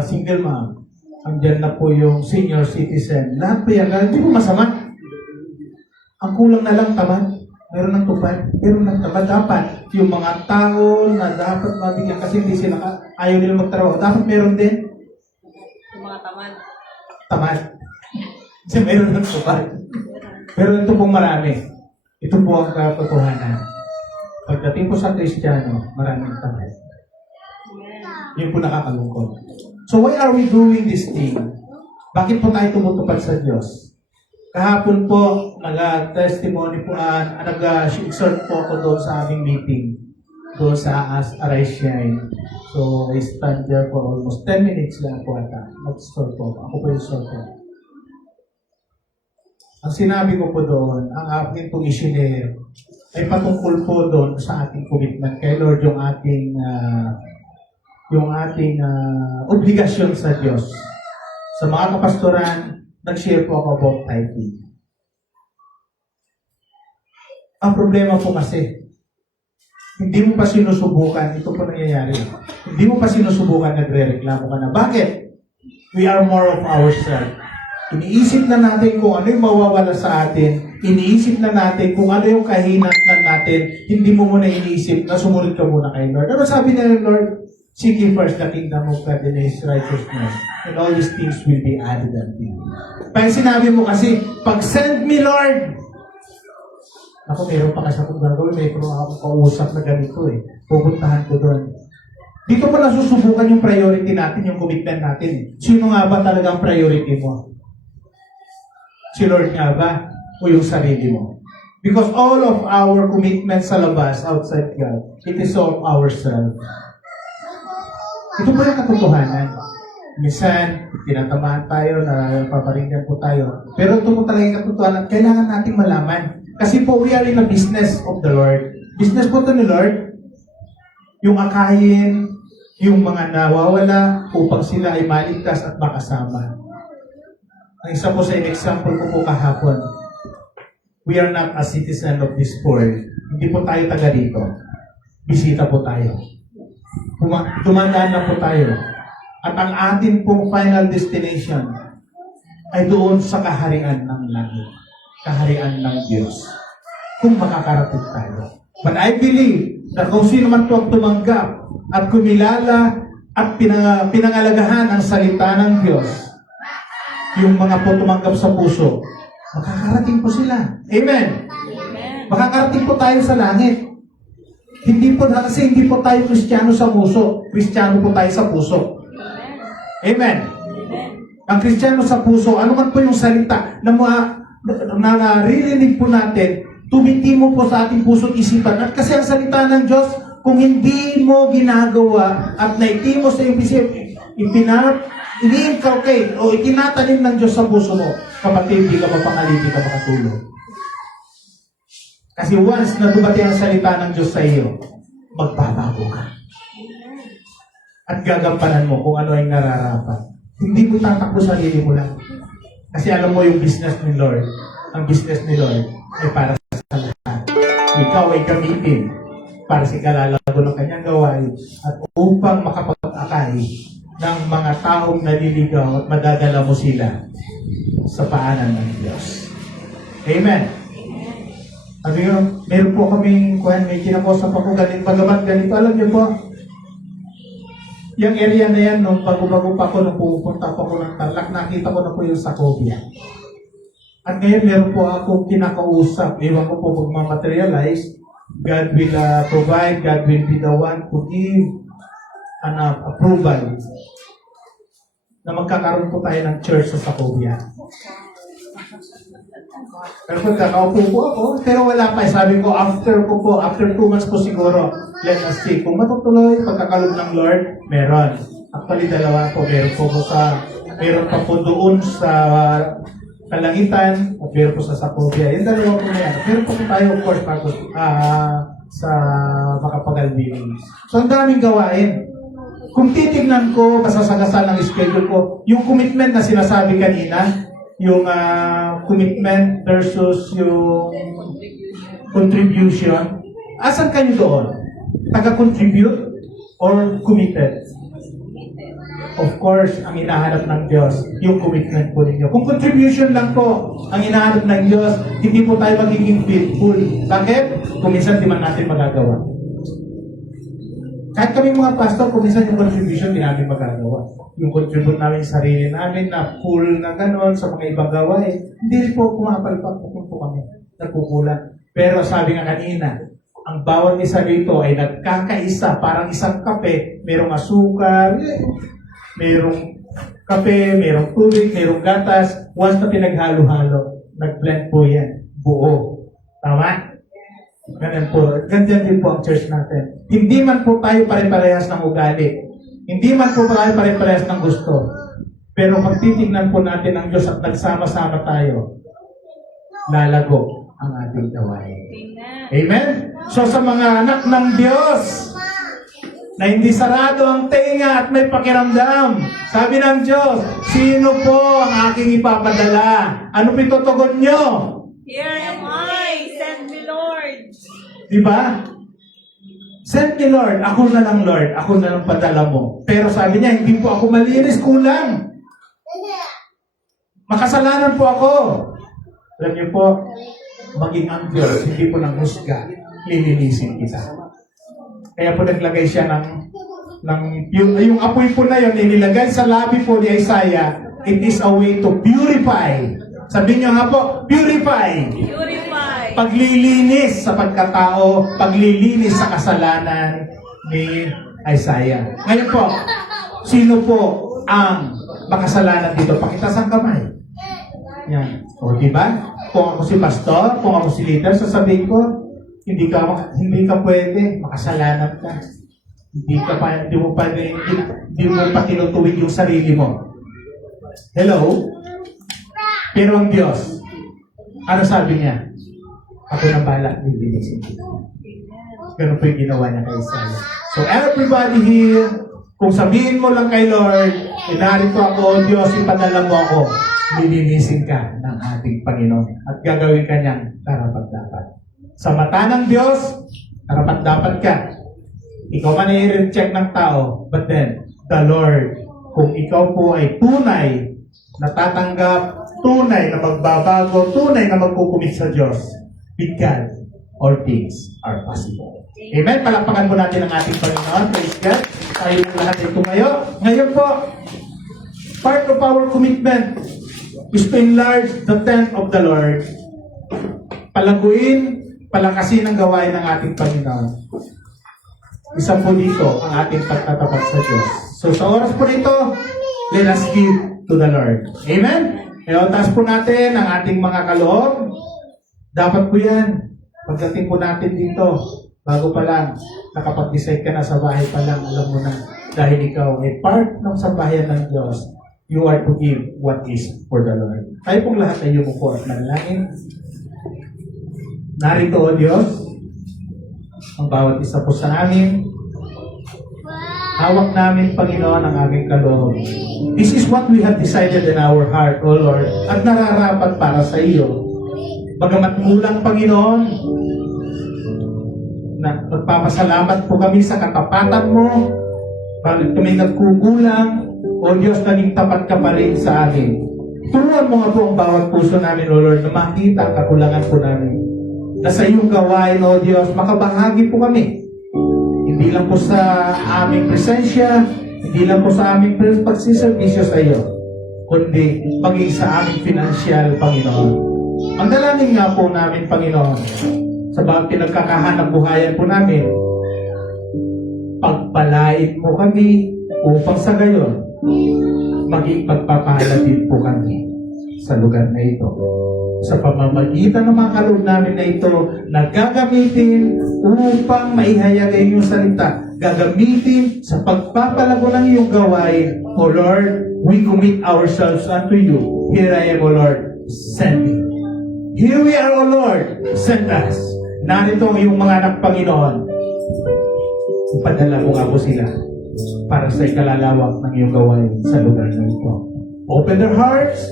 single mom. Andyan na po yung senior citizen. Lahat po yan. Hindi po masama. Ang kulang na lang tamad. Meron ng tupad. Meron ng tamad. Dapat yung mga tao na dapat mabigyan kasi hindi sila ayaw nila magtrabaho. Dapat meron din. Yung mga tamad. Tamad. Kasi meron ng tupad. Pero ito pong marami. Ito po ang katotohanan. Pagdating po sa Kristiyano, maraming tamad. Yun po nakakalungkot. So why are we doing this thing? Bakit po tayo tumutupad sa Diyos? Kahapon po, nag-testimony po, nag-exhort po ako doon sa aming meeting, doon sa Arise Shine. So, I stand there for almost 10 minutes lang po ata. Nag-exhort po ako. Ako po yung exhort po. Ang sinabi ko po doon, ang aking pong isinare, ay patungkol po doon sa ating commitment kay Lord, yung ating obligasyon sa Diyos. Sa mga kapastoran, nag-share po ako about tithing. Ang problema po kasi, hindi mo pa sinusubukan, ito po nangyayari. Hindi mo pa sinusubukan, nagre-reklamo ka na. Bakit? We are more of ourselves. Iniisip na natin kung ano yung mawawala sa atin. Iniisip na natin kung ano yung kahinatnan natin. Hindi mo muna iniisip na sumunod ka muna kay Lord. Ano sabi ng Lord? Seek ye first the kingdom of God and His righteousness, and all these things will be added unto you. Pag sinabi mo kasi, pag send me Lord, ako meron pa kasi akong gagawin, may akong kausap na ganito pupuntahan ko doon. Dito mo nasusubukan yung priority natin, yung commitment natin. Sino nga ba talagang priority mo? Si Lord nga ba? O yung sarili mo? Because all of our commitments sa labas, outside God, it is all ourselves. Ito po yung katotohanan. Minsan, tinatamaan tayo, napaparinggan po tayo. Pero ito po talaga yung katotohanan. Kailangan nating malaman. Kasi po, we are in a business of the Lord. Business po ito ni Lord. Yung akayin, yung mga nawawala upang sila ay maligtas at makasama. Ang isa po sa example ko po kahapon, we are not a citizen of this world. Hindi po tayo taga dito. Bisita po tayo. Tumandaan na po tayo. At ang atin pong final destination ay doon sa kaharian ng langit. Kaharian ng Diyos. Kung makakarating tayo. But I believe na kung sino man po ang tumanggap at kumilala at pinangalagahan ang salita ng Diyos, yung mga po tumanggap sa puso, makakarating po sila. Amen? Makakarating po tayo sa langit. Hindi po tayo Kristiyano sa puso. Kristiyano po tayo sa puso. Amen? Ang Kristiyano sa puso, ano man po yung salita na naririnig po natin, tumitimo po sa ating puso at isipan. At kasi ang salita ng Diyos, kung hindi mo ginagawa at naitimo sa iyong isip, ini-inculcate o itinatanim ng Diyos sa puso mo, kapatid, hindi ka mapakaliti, ka makatulog. Kasi once na dumating ang salita ng Diyos sa iyo, magbabago ka. At gagampanan mo kung ano ay nararapat. Hindi mo tatakbo sa sarili mo lang. Kasi alam mo yung business ni Lord, ang business ni Lord ay para sa lahat. Ikaw ay gamitin para sa kalalago ng kanyang gawain at upang makapag-akay ng mga taong naliligaw at madadala mo sila sa paanan ng Diyos. Amen. Sabi ko, meron po kaming may kinaposap ako bagamat ganito. Alam niyo po, yung area na yan, nung bago-bago pa ako, nung pupunta pa ako ng Tarlac, nakita ko na po yung Sacobia. At ngayon, meron po ako kinakausap. Ewan ko po magmamaterialize. God will provide. God will be the one to give an approval na magkakaroon po tayo ng church sa Sacobia. Pero pagkakaupo po ako, pero wala pa. Sabi ko, after 2 months po siguro, let us see. Kung matutuloy, pagkakalog ng Lord, meron. Actually, dalawa po. Meron pa po doon sa Kalangitan, at meron po sa Sacobia. Yung dalawa po na yan. Meron po tayo, of course, sa Makapagalbini. So, ang daming gawain. Kung titignan ko, kasasagasal ng schedule ko, yung commitment na sinasabi kanina, yung commitment versus yung contribution, asan kayo doon? Taga-contribute or committed? Of course, ang hinahanap ng Diyos, yung commitment po ninyo. Kung contribution lang po ang hinahanap ng Diyos, hindi po tayo magiging faithful. Bakit? Kung minsan di man natin magagawa. Kahit kami mga pastor, kung minsan yung contribution di namin magagawa. Yung contribute namin sa sarili namin na full na gano'n sa mga ibang gawain, hindi rin po kumapalpak po kami. Nagkukulang. Pero sabi nga kanina, ang bawat isa dito ay nagkakaisa, parang isang kape, merong asukar, merong kape, mayroong tubig, mayroong gatas. Once na pinaghalo-halo, nag-blend po yan. Buo. Tama? Ganyan po. Ganyan din po ang church natin. Hindi man po tayo pare-parehas ng ugali. Hindi man po tayo pare-parehas ng gusto. Pero pag titignan po natin ang Diyos at nagsama-sama tayo, lalago ang ating gawain. Amen? So sa mga anak ng Diyos, na hindi sarado ang tenga at may pakiramdam, sabi ng Diyos, sino po ang aking ipapadala? Ano pitutugon nyo? Here am I, send me Lord. Diba? Send me Lord, ako na lang Lord, ako na lang padala mo. Pero sabi niya, hindi po ako malinis, kulang. Makasalanan po ako. Alam niyo po, maging ang Diyos, hindi po nang husga, lilinisin kita. Kaya po naglagay siya yung apoy po na yun, inilagay sa labi po ni Isaiah, it is a way to purify. Sabi niyo nga po, purify. Purify. Paglilinis sa pagkatao, paglilinis sa kasalanan ni Isaiah. Ngayon po, sino po ang makasalanan dito? Pakitaas ang kamay. Yan. O, diba? Kung ako si pastor, kung ako si leader, sasabihin ko, hindi ka pwede, makasalanan ka. Hindi mo pa tinutuwid yung sarili mo. Hello? Pero ang Diyos, ano sabi niya? Ako na bala, lilinisin kita. Ganun po yung ginawa niya kay Isaiah. So everybody here, kung sabihin mo lang kay Lord, narito ako, Diyos, ipadala mo ako, lilinisin ka ng ating Panginoon at gagawin ka niyang karapat-dapat. Sa mata ng Diyos, karapat-dapat ka. Ikaw man ay i-reject ng tao, but then, the Lord, kung ikaw po ay tunay na tatanggap, tunay na magbabago, tunay na magkukumit sa Diyos, with God, all things are possible. Amen? Palakpakan po natin ang ating Panginoon. Praise God. Tayo ng lahat ay tumayo. Ngayon po, part of our commitment is to enlarge the tent of the Lord. Palaguin, palakasin ang gawain ng ating Panginoon. Isa po dito ang ating pagtatapat sa Diyos. So sa oras po nito, let us give to the Lord. Amen? Kaya taas po natin ang ating mga kaloob. Dapat po yan. Pagdating po natin dito, bago pa lang, nakapag-decide ka na sa bahay pa lang, alam mo na, dahil ikaw ay part ng sambahayan ng Diyos, you are to give what is for the Lord. Tayo pong lahat ay yumuko at manalangin. Narito, O Diyos, ang bawat isa po sa amin. Hawak namin, Panginoon, ang aming kaloob. This is what we have decided in our heart, O Lord, at nararapat para sa iyo. Bagamat kulang, Panginoon, na nagpapasalamat po kami sa katapatan mo. Bakit kami nagkukulang, O Diyos, naging tapat ka pa rin sa amin. Turuan mo nga po ang bawat puso namin, O Lord, na makita ang kakulangan po namin. Na sa iyong gawain, O Diyos, makabahagi po kami. Hindi lang po sa aming presensya, hindi lang po sa aming pagsiservisyo sa iyo, kundi maging sa aming financial, Panginoon. Ang dalangin nga po namin, Panginoon, sa bawat pinagkakahanap buhayan po namin, pagpalain mo kami upang sa gayon, maging pagpapahalagin po kami sa lugar na ito. Sa pamamagitan ng mga kaloob namin na ito, na gagamitin upang maihayag ang iyong salita, gagamitin sa pagpapalago ng iyong gawain. O Lord, we commit ourselves unto you. Here I am, O Lord, send me. Here we are, O Lord, send us. Narito ang iyong mga anak, Panginoon. Ipadala mo nga po sila para sa ikalalawak ng iyong gawain sa lugar na ito. Open their hearts,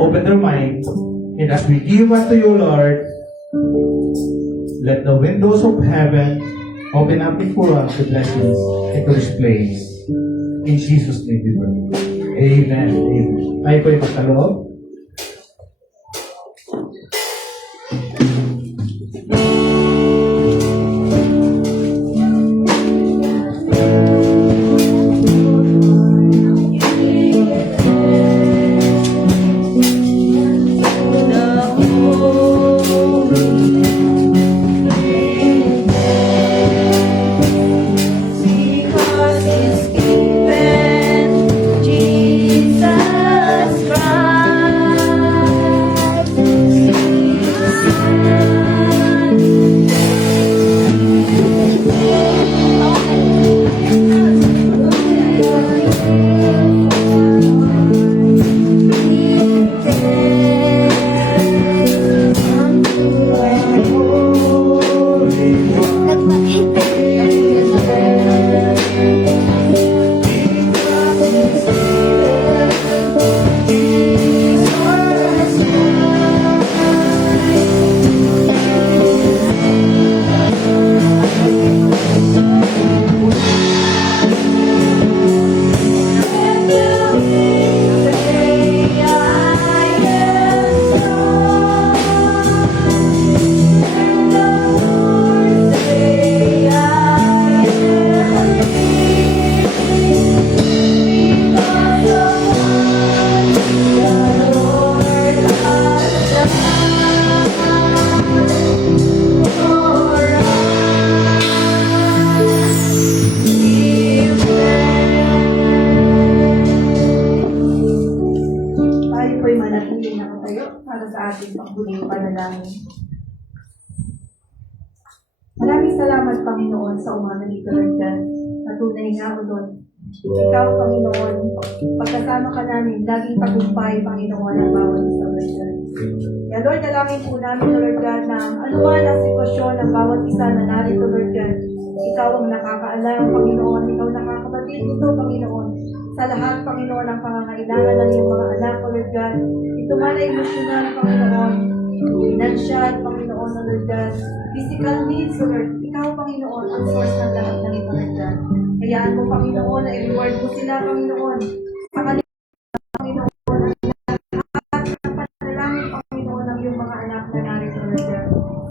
open their minds, and as we give unto you, Lord, let the windows of heaven open up before us the blessings into this place. In Jesus' name we pray. Amen. Amen. Tayo po yung magkaloob. Because He's given Jesus. manatili na tayo para sa ating panghuling panalangin. Maraming salamat, Panginoon, sa umaga nito, Lord God. Patunay nga, O Lord. Ikaw, Panginoon, pagkasama ka namin, laging tagumpay, Panginoon, ang bawat isa, Lord God. Kaya, Lord, dalangin po namin, Lord God, na anuman ang sitwasyon ng bawat isa na narito, Lord God. Ikaw ang nakakaalam, Panginoon. Ikaw nakakabatid ito, Panginoon. Sa lahat, Panginoon, ang pangangailangan ng iyong mga anak, O Lord God. Ito man ay emosyonal, Panginoon. Financial, Panginoon, O Lord God. Physical needs, O Lord. Ikaw, Panginoon, ang source ng lahat ng ito, Lord God. Hayaan mo, Panginoon, na i-reward mo sila, Panginoon. Sa kanila, Panginoon, lahat ng panalangin, Panginoon, ng iyong mga anak na narito, Lord God.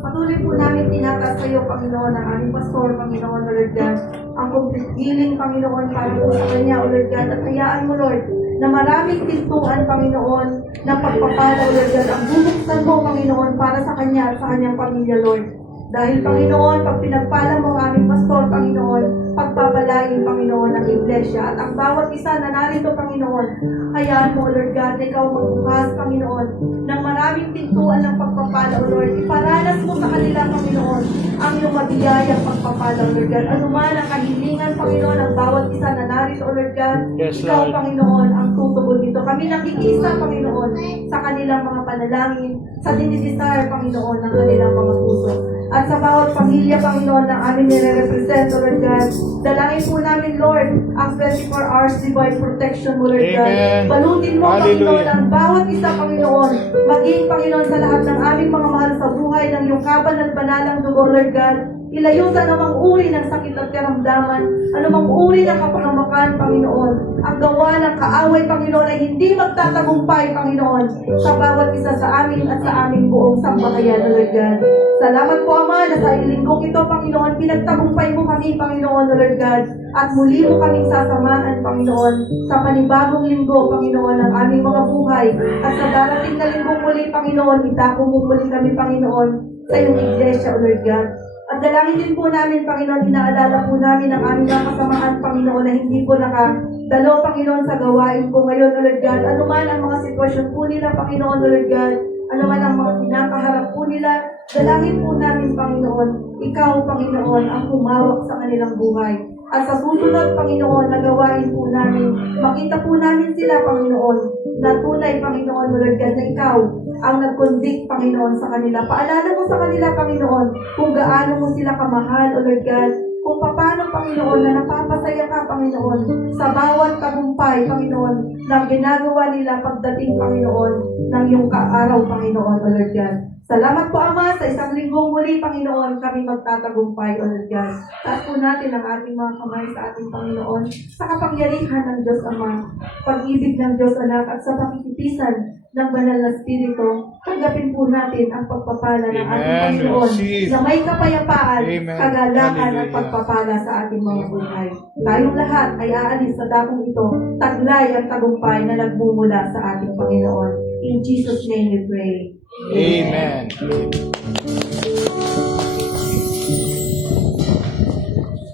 Patuloy po namin tinatas sa iyo, Panginoon, ang aming pastor, Panginoon, O Lord God. Ang complete healing, Panginoon, para po sa kanya, O Lord God. At hayaan mo, Lord, na maraming pintuan, Panginoon, na pagpapala, O Lord God. Ang bubuksan mo, Panginoon, para sa kanya at sa kanyang pamilya, Lord. Dahil, Panginoon, pag pinagpala mo ang aming pastor, Panginoon, pagpapalain, Panginoon, ang iglesia. At ang bawat isa na narito, Panginoon, hayaan mo, Lord God, na ikaw magbukas, Panginoon, ng maraming pintuan ng pagpapala, O Lord. Iparanas mo sa kanila, Panginoon, ang iyong mabiyayang pagpapala, O Lord God. Ano man ang kahilingan, Panginoon, ang bawat isa na narito, O Lord God, Yes, ikaw, Lord. Panginoon, ang tutugon dito. Kami nakikisa, Panginoon, sa kanilang mga panalangin, sa dinidesire, Panginoon, ng kanilang mga puso. At sa bawat pamilya, Panginoon, na aming nire-represent, O Lord God, dalangin po namin, Lord, ang 24 hours divine protection mo, Lord God. Amen. Balutin mo, Hallelujah. Panginoon, ang bawat isa, Panginoon, maging, Panginoon, sa lahat ng aming mga mahal sa buhay, ng iyong kaban at banalang dugo, Lord God. Ilayo sa anumang uri ng sakit at karamdaman, anumang uri ng kapahamakan, Panginoon. Ang gawa ng kaaway, Panginoon, ay hindi magtatagumpay, Panginoon, sa bawat isa sa amin at sa aming buong sambahayan, Lord God. Salamat po, Ama, na sa linggong ito, Panginoon, pinagtagumpay mo kami, Panginoon, Lord God, at muli mo kaming sasamahan, Panginoon, sa panibagong linggo, Panginoon, ng aming mga buhay. At sa darating na linggong muli, Panginoon, itako mo muli kami, Panginoon, sa iyong iglesia, Lord God. At dalangin din po namin, Panginoon, inaalala po namin ang aming mga kasamahan, Panginoon, na hindi po nakadalo, Panginoon, sa gawain po ngayon, Lord God. Ano man ang mga sitwasyon po nila, Panginoon, Lord God, ano man ang mga pinakaharap po nila, dalangin po namin, Panginoon, ikaw, Panginoon, ang humawak sa kanilang buhay. At sa susunod, Panginoon, na gawain po namin, makita po namin sila, Panginoon, na tunay, Panginoon, Lord God, na ikaw ang nag-convict, Panginoon, sa kanila. Paalala mo sa kanila, Panginoon, kung gaano mo sila kamahal, O Lord God, kung paano, Panginoon, na napapasaya ka, Panginoon, sa bawat tagumpay, Panginoon, na ginagawa nila pagdating, Panginoon, ng iyong araw, Panginoon, O Lord God. Salamat po, Ama, sa isang linggong muli, Panginoon, kami magtatagumpay, O Lord God. Taas po natin ang ating mga kamay sa ating Panginoon, sa kapangyarihan ng Diyos Ama, pag-ibig ng Diyos Anak, at sa pakikitisan ng banal na Espiritu. Tanggapin po natin ang pagpapala ng ating Amen. Panginoon, Receive. na may kapayapaan, Amen. kagalakan at Hallelujah. pagpapala sa ating mga buhay. Tayong lahat ay aalis sa dakong ito, taglay at tagumpay na nagmumula sa ating Panginoon. In Jesus' name we pray. Amen.